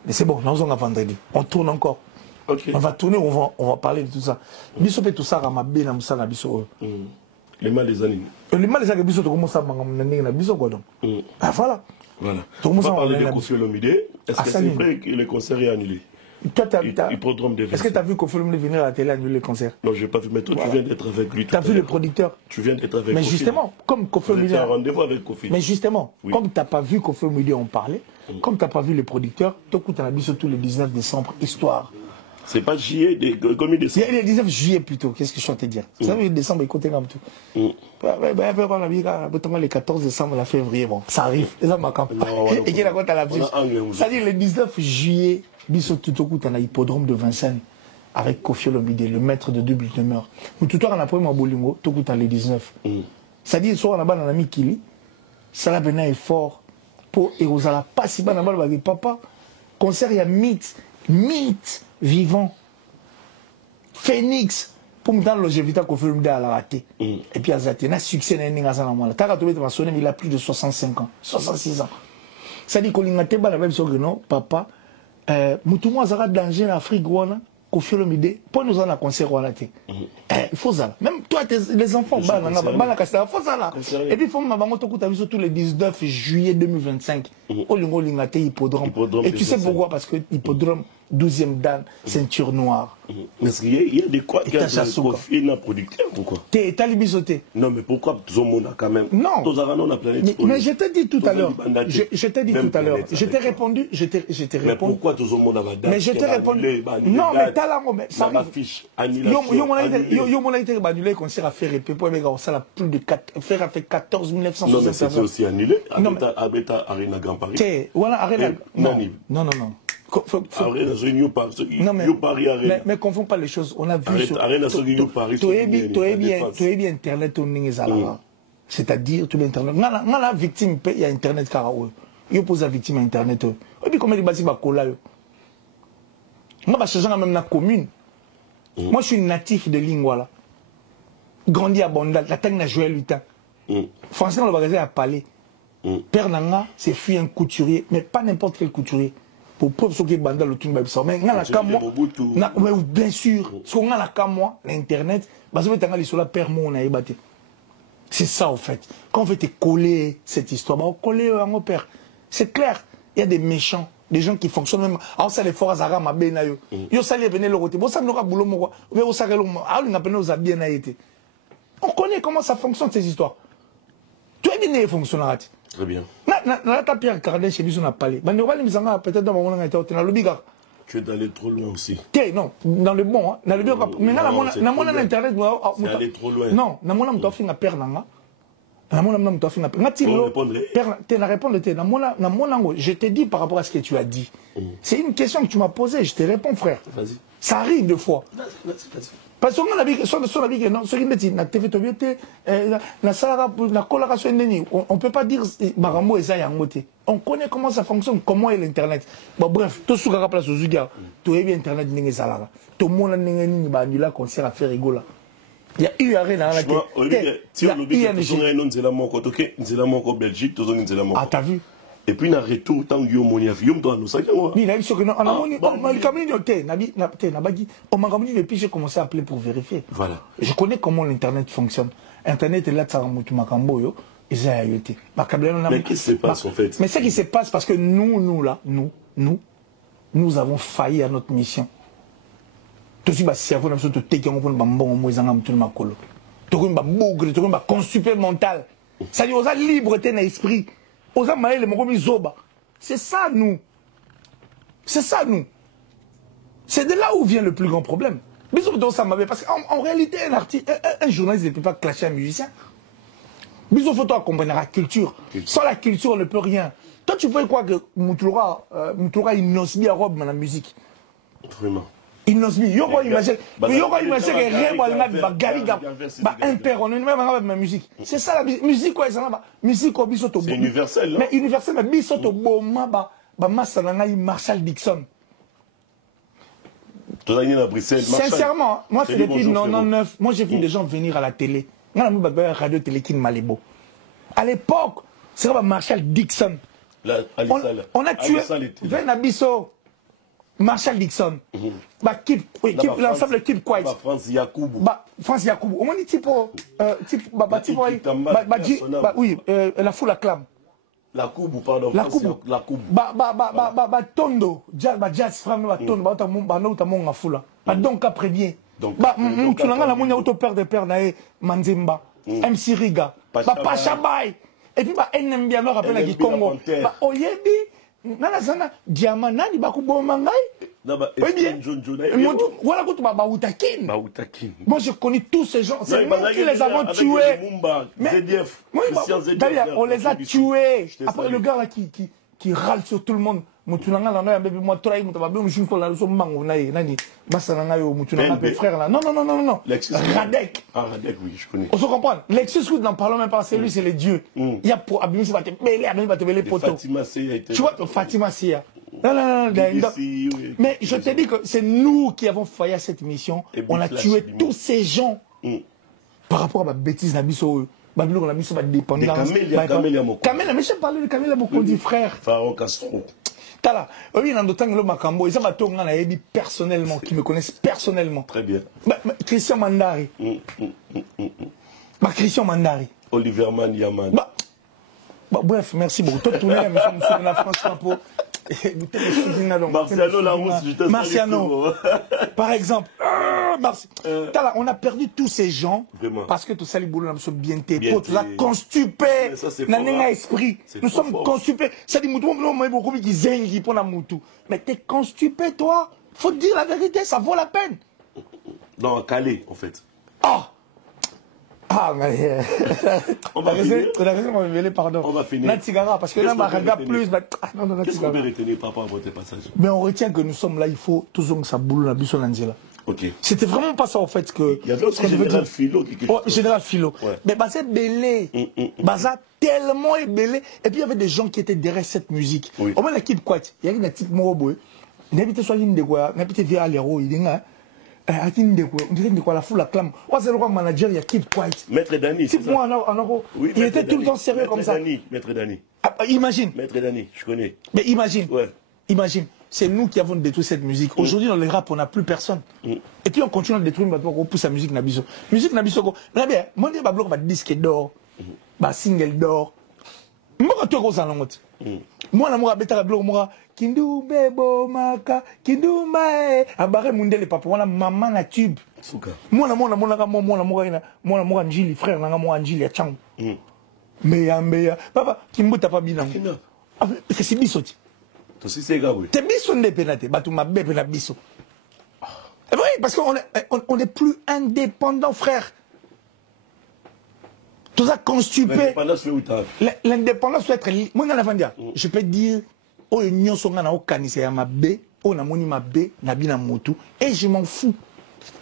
C'est bon, vendredi. On tourne encore. Okay. On va tourner, on va parler de tout ça. Biso fait tout ça, Ramabé, Namsa, Biso. Les mal des animaux. Les mal des animaux, Biso, comment ça, Biso, quoi donc. Ah, voilà. Voilà. On va parler de Koffi Olomide. Est-ce que c'est vrai que le concert est annulé? Est-ce que tu as vu Koffi Olomide venir à la télé annuler le concert? Non, je n'ai pas vu, mais toi, tu viens d'être avec lui. Tu as vu le producteur? Tu viens d'être avec Koffi. Mais justement, comme Koffi Olomide. Tu as un rendez-vous avec Koffi. Mais justement, comme tu n'as pas vu Koffi Olomide en parler, comme tu n'as pas vu le producteur, tu as vu surtout le 19 décembre, histoire. C'est pas juillet, comme décembre. Il y a le 19 juillet plutôt, qu'est-ce que je suis en train de dire? Vous savez, le décembre, écoutez comme tout. Le 14 décembre, la février, bon, ça arrive. Et ça m'a campé. Et qui raconte à la vie. C'est-à-dire le 19 juillet, Biso Tutoku, tu as l'hippodrome de Vincennes avec Koffi Olomide, le maître de double demeure. Ou tout on a pris mon bolingo, tout tu as le 19. C'est-à-dire, soit on a un ami qui lit, ça là, ben est fort. Pour et aux ala pas si ban bal papa concert il y a mythe vivant Phoenix pour me dans longévité Koffi Olomide à la raté et puis azate na succès na ninga sana mala taka to beta sonné il a plus de 65 ans 66 ans ça dit qu'on ingate ba la même chose que non papa mutu mo azara danger en Afrique wana Koffi Olomide pour nous en a concert wana té il faut ça même toi les enfants ba na kasa faut ça là et puis faut mabango to kuta biso tous les 19 juillet 2025 olingo lingate hippodrome et tu sais pourquoi parce que hippodrome 12e dan ceinture noire. Est-ce qu'il y a des quoi qui a Koffi un producteur ou quoi? T'es bisoté. Non mais pourquoi tout le monde a quand même. Non. Mais je t'ai dit tout à l'heure. Je t'ai dit tout à l'heure. Je t'ai répondu. Mais pourquoi tout le monde a la date? Mais je t'ai répondu. Non mais t'as la mais ça affiche annulation. Yo mon été annulé concert à faire répéter pour les ça a plus de 4 faire a fait 14 960. Non mais c'est aussi annulé. Abeta Arena Grand Paris. Voilà Arena. Non. Mais confond pas les choses. On a vu sur Internet c'est-à-dire tout Internet. On a victime il y a Internet karaoke. Il pose la victime à Internet. Et puis comment les basi ba kola yo. Moi ba changer même na commune. Moi je suis natif de Lingwala. Grandi à Bondal, la tang na Joël 8 ans. Français dans le magasin à Palais. Père Nanga, c'est fui un couturier, mais pas n'importe quel couturier. Pour preuve ce qui est bandal le tout mais mais bien sûr ce qu'on a la cam moi l'internet parce que t'as les sur la père mon a battu c'est ça en fait quand on veut te coller cette histoire bah on coller à mon père c'est clair il y a des méchants des gens qui fonctionnent même alors ça les forces à ma ben yo ça les venir le côté bon ça n'aura boulot moi mais au ça on appelle aux bien été on connaît comment ça fonctionne ces histoires tu es bien fonctionnera. Très bien. Na Pierre Cardin chez lui on a parlé. Peut-être dans mon tu es allé trop loin aussi. Non, dans le bon, hein. Dans le bien. Mais na mon internet c'est allé trop loin. Non, na mon to fin père nanga. Na mon to fin père. Père, tu n'as répondu na mon je t'ai dit par rapport à ce que tu as dit. C'est une question que tu m'as posée, je te réponds frère. Vas-y. Ça arrive des fois. Vas-y. Parce qu'on a vu non, ce qui me dit, na TV Tobiete, na Sara, na coloration neni, on peut pas dire Marambo et ça yangote. On connaît comment ça fonctionne, comment est l'internet. Bon bref, tout ce qu'on a place aux Zuga, tout est bien internet n'engé salara. Tout le monde n'engé ni banula concert à faire rigola. Il y a eu arrêt dans la tête. Si on oublie que tout le monde c'est la mon côté, c'est la mon côté Belgique, tout le monde c'est la mon. Ah t'as vu? Et puis na retour tant que mon yum doit nous savoir moi. Ni na biso que non on a moni on kamini yote na bagi on m'a kamini depuis j'ai commencé à appeler pour vérifier. Voilà. Je connais comment l'internet fonctionne. Internet est là ça mutu makambo yo et ça a yote. Mais qu'est-ce qui se passe en fait? Mais ce qui se passe parce que nous avons failli à notre mission. Tout si ba cerveau na biso to teki on pon ba mbongo mo ezanga mutu makolo. To ko ba bougre, to ko ba constipé mental. Ça dit aux libre té na esprit. C'est ça, nous. C'est ça, nous. C'est de là où vient le plus grand problème. Parce qu'en réalité, un journaliste ne peut pas clasher un musicien. Il faut accompagner la culture. Sans la culture, on ne peut rien. Toi, tu vois quoi que Moutoura, il n'ose bien robe dans la musique. Vraiment. Il n'ose bien. Il y a imaginer un père, on est même avec ma musique. C'est ça la musique. Musique, quoi, c'est universel. Mais universel, mais bisoto boma, massa nangai Marshall Dixon. Sincèrement, moi c'est depuis 99. Moi j'ai vu des gens venir à la télé. On a mis radio télé qui Malébo. À l'époque, c'est comme Marshall Dixon. On a tué Venabiso. Marshall Dixon. L'ensemble de Kid Quiet. France Yacoubou. France Yacoubou. On dit type oui, la foule acclame. La Koubou, pardon. La Koubou. La Koubou. Tondo. Jazz Fram, Tondo, Batonga Fula. Donc après bien. Donc, tu n'as pas la auto père de père nae Manzemba. MC Riga. Pacha Bay. Et puis, NMB alors après la Congo. Oyebi. Nana sana diamant nani bakubo mangai. Voilà quand tu vas Baoutakin. Moi je connais tous ces gens. C'est nous qui les avons tués. On les a tués. Après le gars là qui râle sur tout le monde. Moi frère là. Non. Radek. Ah Radek oui je connais. On se comprend. L'excuse que nous n'en parlons même pas. C'est lui c'est les dieux. Il y a pour Abimi va te mêler poteau. Fatima Sia. Tu vois Fatima Sia. Non. Mais je te dis que c'est nous qui avons failli à cette mission. On a tué tous ces gens par rapport à ma bêtise Nabiso. Babylone Nabiso va dépendre. Camélia, mais je parle de Camélia Bokondi frère. Pharaon Castro. Tala, oui, dans d'autres temps, Makambo, ils ont personnellement, qui me connaissent personnellement. Très bien. Christian Mandari. Christian Mandari. Oliver Man Yaman. Bref, merci beaucoup. Tout tourner la mission de la France pour. Marciano, par exemple. Tala, on a perdu tous ces gens parce que tout ça, les boulots, nous sommes bien tés, tout ça, constipés, n'a esprit. Nous sommes constipés. Ça dit, beaucoup qui zengi pour la moutou. Mais t'es constipé, toi. Faut dire la vérité, ça vaut la peine. Non, Calais, en fait. Mais on va finir. Pardon. On va finir. Natigara, parce que là, on regarde plus. Qu'est-ce qu'on peut retenir par rapport à votre passage? Mais on retient que nous sommes là, il faut toujours que ça boule la buisson Angela. Ok. C'était vraiment pas ça en fait que. Il y avait aussi Général Philo qui. Général Philo. Ouais. Mais c'est belé. Baza tellement belé. Et puis il y avait des gens qui étaient derrière cette musique. Au moins la Kid Quiet. Il y a une petite moroboy. N'habite soit une de quoi, n'habite via l'héros, il dit on dirait de quoi la foule acclame. C'est le manager, il y a Kid Quiet. Maître Dani. Il était tout le temps sérieux comme ça. Maître Dani. Imagine. Maître Dani, je connais. Mais imagine. Ouais. Imagine. C'est nous qui avons détruit cette musique. Aujourd'hui, dans le rap, on n'a plus personne. Et puis, on continue à détruire, on pousse la musique Nabiso. Musique Nabiso, là, bien, moi, je vais un disque d'or, un single d'or. Moi, je suis un peu moi, je suis un peu Kindu bebo maka, kindu mae, abare mundele papa, wana maman na tube. Moi, Anjili, frère, moi, Anjili, ya chang. Meya, papa, kimbuta pa binam. C'est bisoti. C'est biso nde penate, batu mabe pena biso. Oui, parce qu'on n'est plus indépendant, frère. Tout ça constipé. L'indépendance doit être. Moi, je peux dire, oh, union sont en organiser à ma baie, oh, na moni ma baie, na bina motu, et je m'en fous.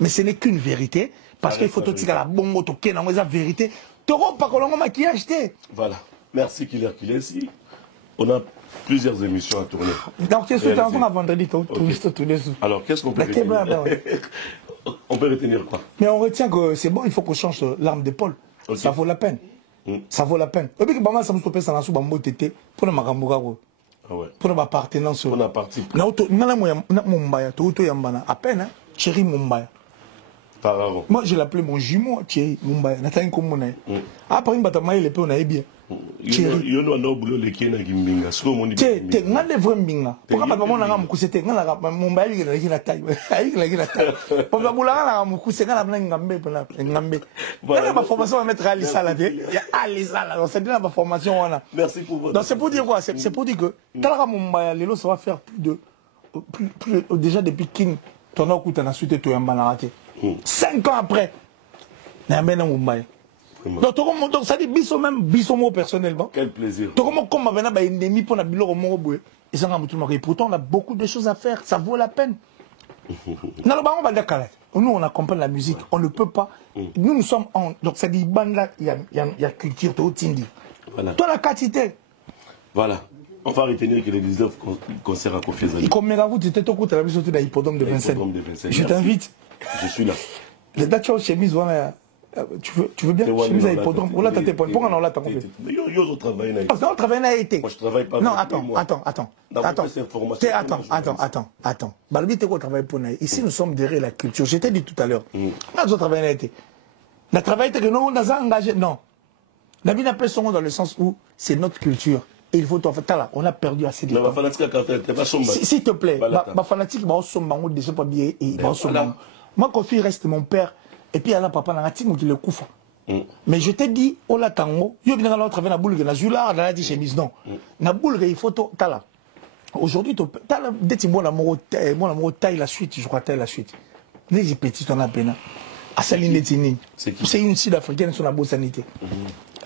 Mais ce n'est qu'une vérité, parce qu'il faut tout ce la bombe, tout ce la vérité. Tu n'auras pas qu'on maquillage. Voilà. Merci, Killer ici. On a plusieurs émissions à tourner. Donc, qu'est-ce que tu as encore à vendredi, alors, qu'est-ce qu'on peut retenir? On peut retenir quoi? Mais on retient que c'est bon, il faut qu'on change l'arme d'épaule. Ça vaut la peine. Ça vaut la peine. Et puis, ça me stopper ça dans le tété pour le Marambourao. Pour notre appartenance. On a parti. À peine, Thierry Mumbaya. Moi, je l'appelais mon jumeau, Thierry Mumbaya. Après, il m'a dit on a bien. Yo no no bulo leki na gimbinga siko moni te ngande vrai mbinga pourquoi ba mona nga mukusete ngala mumba yi na kina tai ayi na kina tai pour ba bulanga na mukuse ngala na ngambe pona ngambe voilà ma formation va mettre à l'isala ya alisala on c'est dans ma formation wana merci pour votre donc c'est pour dire quoi c'est pour dire que tala mumba lelo ça va faire plus déjà depuis King ton okuta na suite to yamba na raté 5 ans après na mbena mumba. Donc, ça dit biso même biso moi personnellement. Quel plaisir. Donc, comme on a un ennemi pour la biloko moro et pourtant on a beaucoup de choses à faire, ça vaut la peine. Nous on accompagne la musique, on ne peut pas. Nous sommes en donc ça dit bande là il y a culture tout tindi. Voilà. Toi la quantité. Voilà. On va retenir que les 19 concerts à Kofi Azali. Comme Megavou, tu étais au côté de la mission de l'hippodrome de Vincennes. Je t'invite. Je suis là. Les dates de chemise, voilà. Tu veux bien chemise à l'hippodrome? Ou là, tu as tes points. Pourquoi on l'a compris? Yo, travaille. Non, travail n'a été. Moi, je travaille pas. Non, attends. Balbi, tu travailles pour nous. Ici, nous sommes derrière la culture. Je t'ai dit tout à l'heure. Là, nous travail n'a été. Le travail, que nous, on a engagé. Non. La vie n'a pas son dans le sens où c'est notre culture. Et il faut tout faire. Là, on a perdu assez de temps. S'il te plaît, ma fanatique, déjà pas bien. Moi, Kofi reste mon père. Et puis, il y a là, papa, qui le couvre. Mais je t'ai dit, oh là, tango, il y a un travail, la boule, la zula, la chemise, non. La boule, il faut tout. Aujourd'hui, tu as des petits bons amoureux, taille la suite, je crois, taille la suite. Les petits, on a peine. Asaline Tini. C'est une sud-africaine sur la bonne sanité.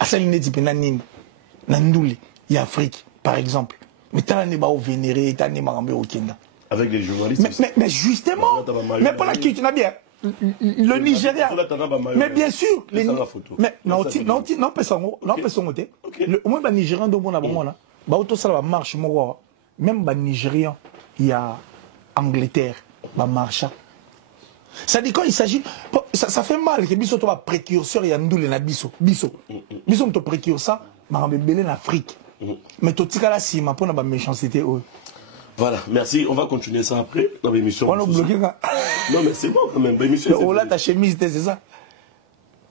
Asaline Tini, Nandouli. Il y a Afrique, par exemple. Mais tu as pas vénéré, tu as au Kenya. Avec les journalistes. Mais justement, mais pour la culture, tu as bien. Le Nigeria. Mais bien sûr. Mais non, au moins, les Nigériens, marche. Même les Nigériens, il y a Angleterre, marche. Ça dit quand il s'agit. Ça fait mal que Bisso soit précurseur, il y a Ndoule et Bisso. Bisso est précurseur, mais en Afrique. Mais tout ce cas-là, si ma pour la méchanceté. Voilà, merci. On va continuer ça après dans l'émission. On a bloqué. Non, mais c'est bon quand même. Oh là, ta chemise, c'est ça.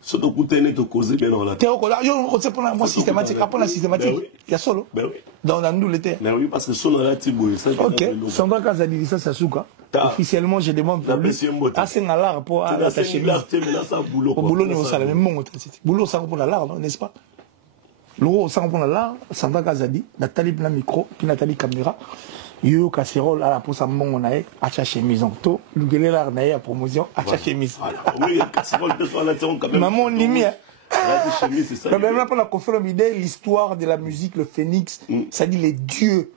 Ce que tu as causé, bien on l'a. Tu es pour moi systématique. Après la systématique, il y a solo. Ben oui. Dans la nous l'été. Mais oui, parce que solo là, tu bouilles. Ok. Sandra Kazadi, ça, c'est Souka. Officiellement, je demande pour lui. Assez dans l'art pour ta chemise. Au boulot, nous sommes le même monde. Boulot, ça pour l'art, n'est-ce pas? L'eau, ça pour l'art. Sandra Kazadi, Nathalie Blanc micro, puis Nathalie caméra. Yo casserole à la pour sa mon a acha chemise en to lugele la na ya promotion acha chemise oui casserole de la quand même maman limi chemise c'est ça mais même là pour la conférence idée l'histoire de la musique le phénix ça dit les dieux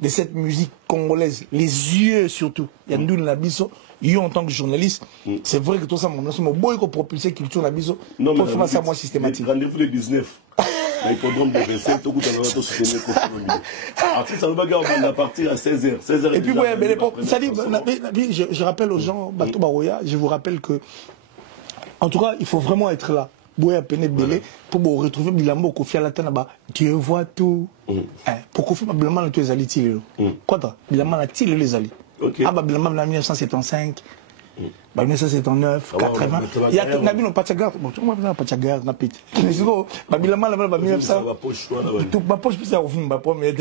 de cette musique congolaise les yeux surtout il y a nous la biso yo en tant que journaliste c'est vrai que tout ça mon boy ko propulser culture la biso pour faire ça moi systématique rendez-vous le 19 l'hippodrome de Vincennes, tout le monde soutenir Kofi. Ça va partir à 16h. 16h. Et puis, ouais, mais ça dit, je rappelle aux gens, Bato Baroya, je vous rappelle que, en tout cas, il faut vraiment être là. Boya Pene Belé, pour vous retrouver Bilambo Kofi à la Tanaba. Dieu voit tout. Pour Kofi, Bilambo, tu es allé Tilelo. Quoi, toi Bilambo, tu es les allés. Ah, Bilambo, 1975. 1979, 80. Il y a tout le pas de garde. Bon, tout le monde n'a pas de garde. Mais c'est bon. Babilama, là, 1900. Tout ma poche, puis ça, au fond, ma pomme. Mais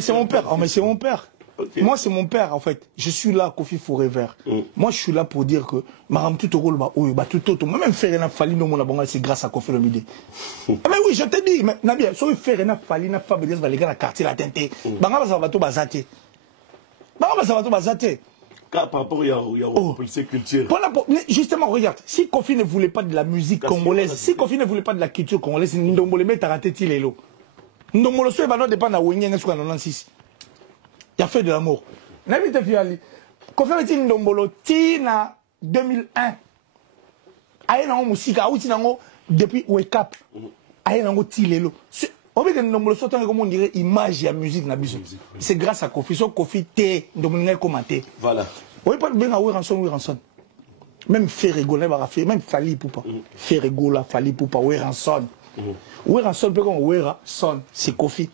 c'est mon père. Mais c'est mon père. Moi, c'est mon père, en fait. Je suis là, Kofi Forever. Moi, je suis là pour dire que, Maram tout au rôle, même Ferena Fali, c'est grâce à Kofi Lomide. Mais oui, je te dis, Nabia, si Ferena Fali, n'a pas besoin de la quartier, la tente. Bangaba, ça va tout bazater. Bangaba, ça va tout bazater. Par rapport au policier culture. Justement, regarde, si Kofi ne voulait pas de la musique congolaise, si Kofi ne voulait pas de la culture congolaise, Ndombole met raté Tilelo. Ndombolo soit pas dépend de Wengen sur 96. Il a fait de l'amour. N'habite Fiali. Kofi met Ndombolo Tina 2001. Aïe n'a musique, aïe n'a depuis Wake Up. Aïe n'a Tilelo. On veut que Ndombolo soit comme on dirait image et musique na biso. C'est grâce à Kofi. So Kofi té Ndombolo commenté. Voilà. Oui, pas bien à Weranson. Même Ferregola va faire, même Fali Poupa. Ferregola, Fali Poupa, Weranson. Weranson, peut comme Weranson, c'est Kofi.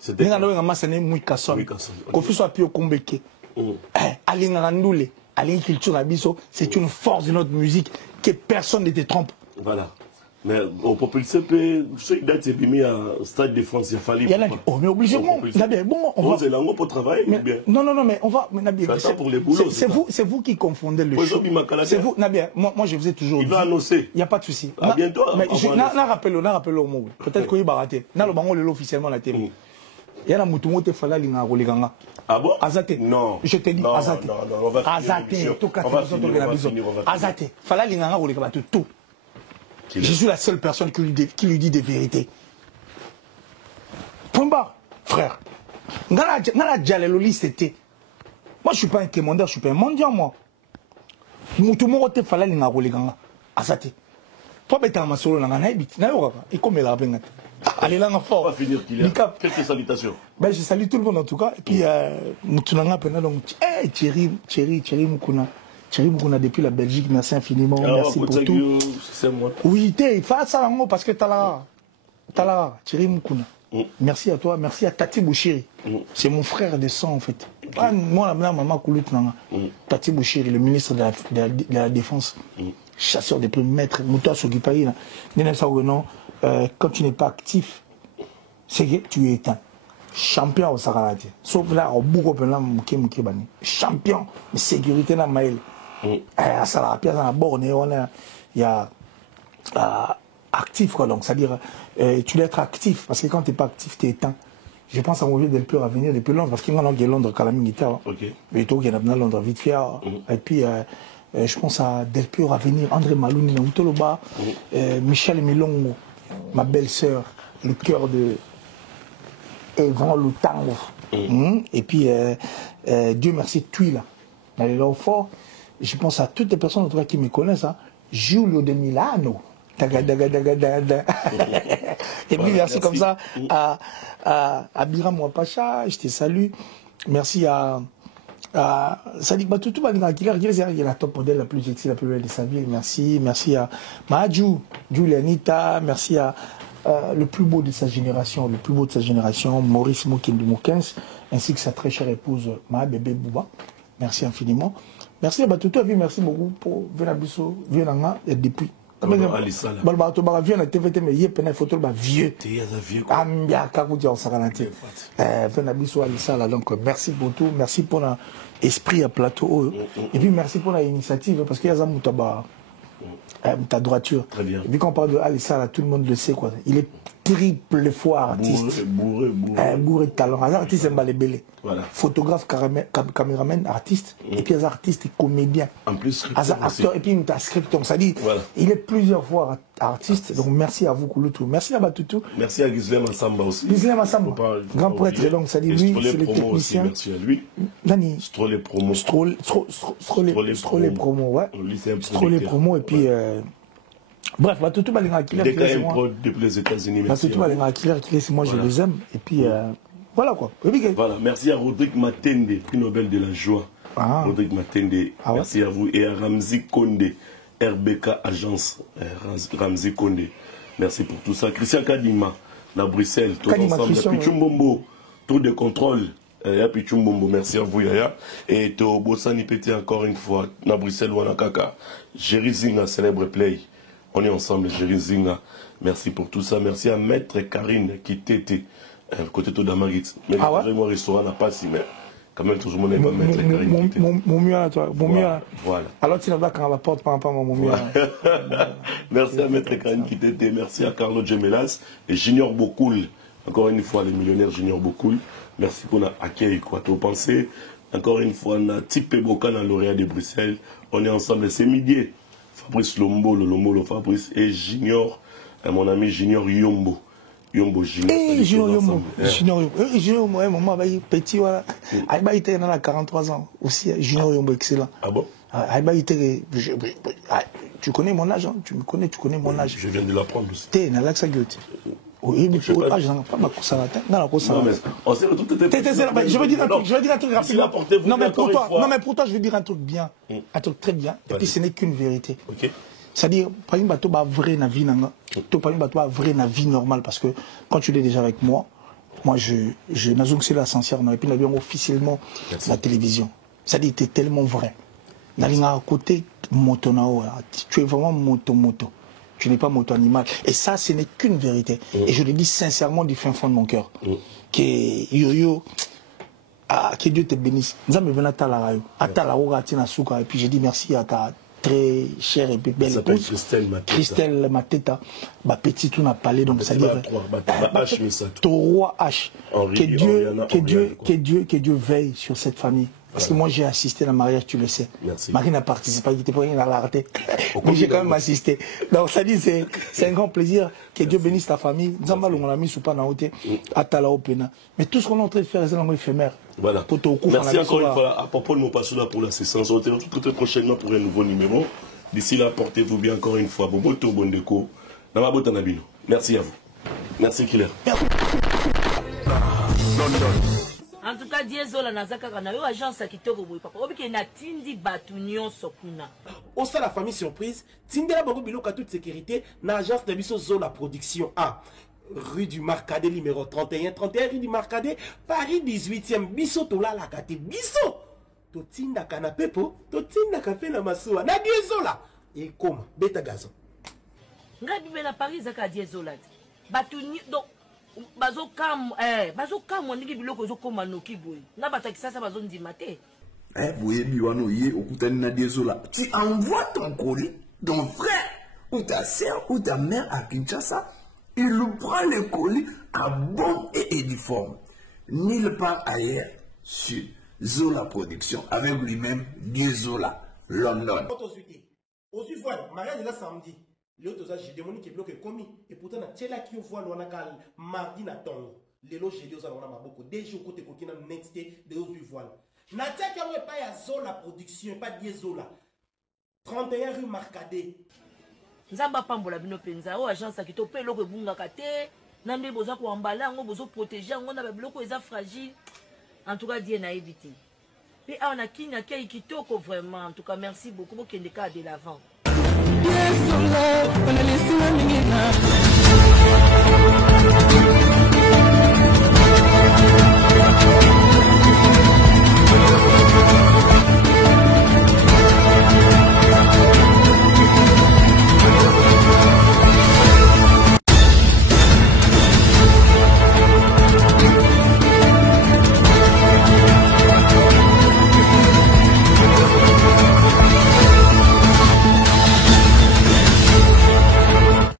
C'est bien à Massané Mouikason. Kofi soit plus au Kombeke. Aline Randoule, Aline Culture Abisso, c'est une force de notre musique que personne ne te trompe. Voilà. Mais au populaire, ceux qui datent mis à Stade de France, il a fallu. Oh, mais obligatoirement. Bon, on va. Pour travailler. Non, mais on va. Pour les boulots. C'est vous qui confondez le show. C'est vous, Nabia. Moi, je vous ai toujours dit. Il va annoncer. Il n'y a pas de souci. À bientôt. Mais rappelle-le au mot. Peut-être qu'il va rater. N'a le bango le officiellement la télé. Il y a la mouton qui fait la ligne à Roliganga. Ah bon? Azate. Non. Je te dis Azate. Non, Azate. Tout cas, Azate. Fala Linganga Roliganga tout. Je suis la seule personne qui lui dit des vérités. Point barre, frère. Ngala Djaleloli, c'était. Moi, je ne suis pas un commandeur, je ne suis pas un mendiant, moi. Moutoumoro te fala linga roliganga. Azate. Pour mettre un masolo dans la habit, et comme il a bien. Allez là, fort. On va finir qu'il y a quelques salutations. Ben, je salue tout le monde en tout cas. Et puis, Moutounanga Pena, donc, Thierry Moukouna. Thierry Moukouna depuis la Belgique, merci infiniment. Merci pour tout. Oui, t'es face à l'angle parce que t'as là, Thierry Moukouna. Merci à toi, merci à Tati Bouchiri. C'est mon frère de sang en fait. Moi, la maman Koulout Nanga. Tati Bouchiri, le ministre de la Défense, chasseur des premiers maîtres, Mouta Sogipaï. Quand tu n'es pas actif, c'est que tu es éteint. Champion au Sakalati. Sauf là, au bout de la champion, mais sécurité dans Maël. À Salapia, dans la borne, il y a actif, quoi. Donc, c'est-à-dire, tu dois être actif, parce que quand tu n'es pas actif, tu es éteint. Je pense à mauvais Delpure à venir depuis Londres, parce qu'il y a Londres, quand la militaire. Mais il y a Londres vite fait. Et puis, je pense à Delpure à venir, André Malouni, Nautoloba, Michel Milongo, ma belle-sœur, le cœur de Evan Lutango. Et puis, Dieu merci, Tuila. Dans les fort, je pense à toutes les personnes en tout cas qui me connaissent. Hein. Giulio de Milano. Et puis, merci comme ça à Biram Wapacha, je te salue. Merci à Sadik Batoutou, il est la top modèle la plus sexy, la plus belle de sa vie. Merci. Merci à Mahadjou, Julianita. Merci à le plus beau de sa génération, Maurice Moukens, ainsi que sa très chère épouse, Ma Bébé Bouba. Merci infiniment. Merci à Batoutou, merci beaucoup pour Venabiso, Vienanga, et depuis. Vieux na TVT mais yé pena photo ba vieux ambia kakuti on sakanati fena biso alisala donc merci pour tout, merci pour l'esprit à plateau et puis merci pour l'initiative parce qu'il y a ça ta droiture. Très bien. Et puis quand on parle de Alisala, tout le monde le sait quoi. Il est triple fois artiste. Bourré de talent. Artiste c'est Mbalébélé. Voilà. Photographe, caméraman, artiste. Et puis artiste et comédien. En plus, acteur et puis il a script. Donc ça dit, voilà. Il est plusieurs fois artiste. Donc merci à vous Kouloutou. Merci à Batoutou. Merci à Gisela Massamba aussi. Gisela Massamba, grand prêtre. Donc ça dit lui, c'est le technicien. Merci à lui. Nani. Stroll promo. Stroll promo, ouais. Stroll promo et puis. Bref, Batoutou Balinga Killer, depuis les États-Unis. Batoutou Balinga Killer, moi je les aime. Et puis voilà quoi. Voilà, merci à Rodrigue Matende, prix Nobel de la joie. Rodrigue Matende, merci à vous. Et à Ramzi Konde, RBK Agence, Ramzi Konde. Merci pour tout ça. Christian Kadima, la Bruxelles, tout ensemble. Pichumbombo, tour de contrôle. Pichumbombo, merci à vous Yaya. Et to Bossani Petit encore une fois, la Bruxelles, Wanakaka. Jérizinga, célèbre play. On est ensemble, Jérizinga. Merci pour tout ça. Merci à Maître Karine qui t'était côté de Damarit. Mais moi, restaurant n'a pas si, mais quand même, toujours mon aime Maître Karine. Mon mieux à toi. Mon mieux. Voilà. Alors, tu n'as pas quand la porte, pas mon mieux. Merci à Maître Karine qui t'était. Merci à Carlo Gemelas et Junior Bokoul. Encore une fois, les millionnaires Junior Bokoul. Merci pour l'accueil, quoi. Tu pensez. Encore une fois, on a Tipé Boka dans l'Oréal de Bruxelles. On est ensemble. C'est midi. Fabrice Lombo, Fabrice et Junior, mon ami Junior Yombo. Junior Yombo. Junior Yombo, maman, petit, voilà. Aïba était dans la 43 ans. Aussi, Junior Yombo, excellent. Ah bon? Aïba était. Tu connais mon âge, hein? Tu connais mon âge. Je viens de l'apprendre aussi. T'es dans l'axe à Guillotte. Oui, mais je ne pas ma course à la tête. Non, la course à la tête. Je veux dire un truc rapidement. Non, mais pour toi, je veux dire un truc bien. Un truc très bien. Et puis, ce n'est qu'une vérité. C'est-à-dire, par exemple, tu as vrai na vie, vrai na vie normale. Parce que quand tu es déjà avec moi, je n'ai pas l'ascenseur, et puis nous avons officiellement la télévision. C'est-à-dire, tu es tellement vrai. Dans à côté, tu es vraiment moto. Tu n'es pas moto-animal. Et ça, ce n'est qu'une vérité. Et je le dis sincèrement du fin fond de mon cœur. Que Dieu te bénisse. Et puis je dis merci à ta très chère et belle épouse. Christelle Mateta. Petit, tout n'a parlé. Donc, ça dit 3H. Que Dieu veille sur cette famille. Parce que moi j'ai assisté à un mariage, tu le sais. Merci. Marine n'a participé, il était pas rien à la rater. Mais j'ai quand même assisté. Donc ça dit, c'est un grand plaisir. Que Dieu bénisse ta famille. Zamba on l'a mis sous panaoté, atala opena. Mais tout ce qu'on est en train de faire, c'est un éphémère. Voilà. Merci encore une fois à propos de mon passion pour la séance. On se retrouve très prochainement pour un nouveau numéro. D'ici là, portez-vous bien encore une fois. Boboto Bondeko. Namaboto Nabino. Merci à vous. Merci Killer. En tout cas, Diezola Nazaka kana yo agence à kitoko boy papa. Obike na tindi batunion sokuna. Au sein de la famille surprise, Tindela Bango Biloka toute sécurité, na agence de Bisso Zola Production A. Rue du Marcadet numéro 31 rue du Marcadet, Paris 18e, Bisso Tola la kate Bisso. Totinda canapé po, totinda café na masua. Na Diezola. Et comme beta gazon. Ngabi bela Paris zaka Diezola. Batunion donc bazo kam ndiki biloko zo koma noki boy na batakisa sa bazo ndima te boye biwano ye okutani na Diezola, tu envoies ton colis, ton frère ou ta sœur ou ta mère à Kinshasa, il prend le colis à bon et uniforme, nulle part ailleurs sur Zola Production avec lui-même Diezola London. Aujourd'hui voilà mariage là samedi. L'autre j'ai démonique qui bloque commis et pourtant na tchela qui voit l'on a mardi na tongo les loges j'ai dit aux alona maboko déjà côté kokina nexté de aujourd'hui voilà na tia qui a pas ya Zola Production pas Diezola 31 rue Marcadet nzamba pambola bino penza o agence akito pe loko bunga kate nambe boza ko ambala ngo bozo protéger ngo na ba biloko eza fragile en tout cas die na éviter puis on a kinya kei kitoko vraiment en tout cas merci beaucoup bokende ka de l'avant Yes,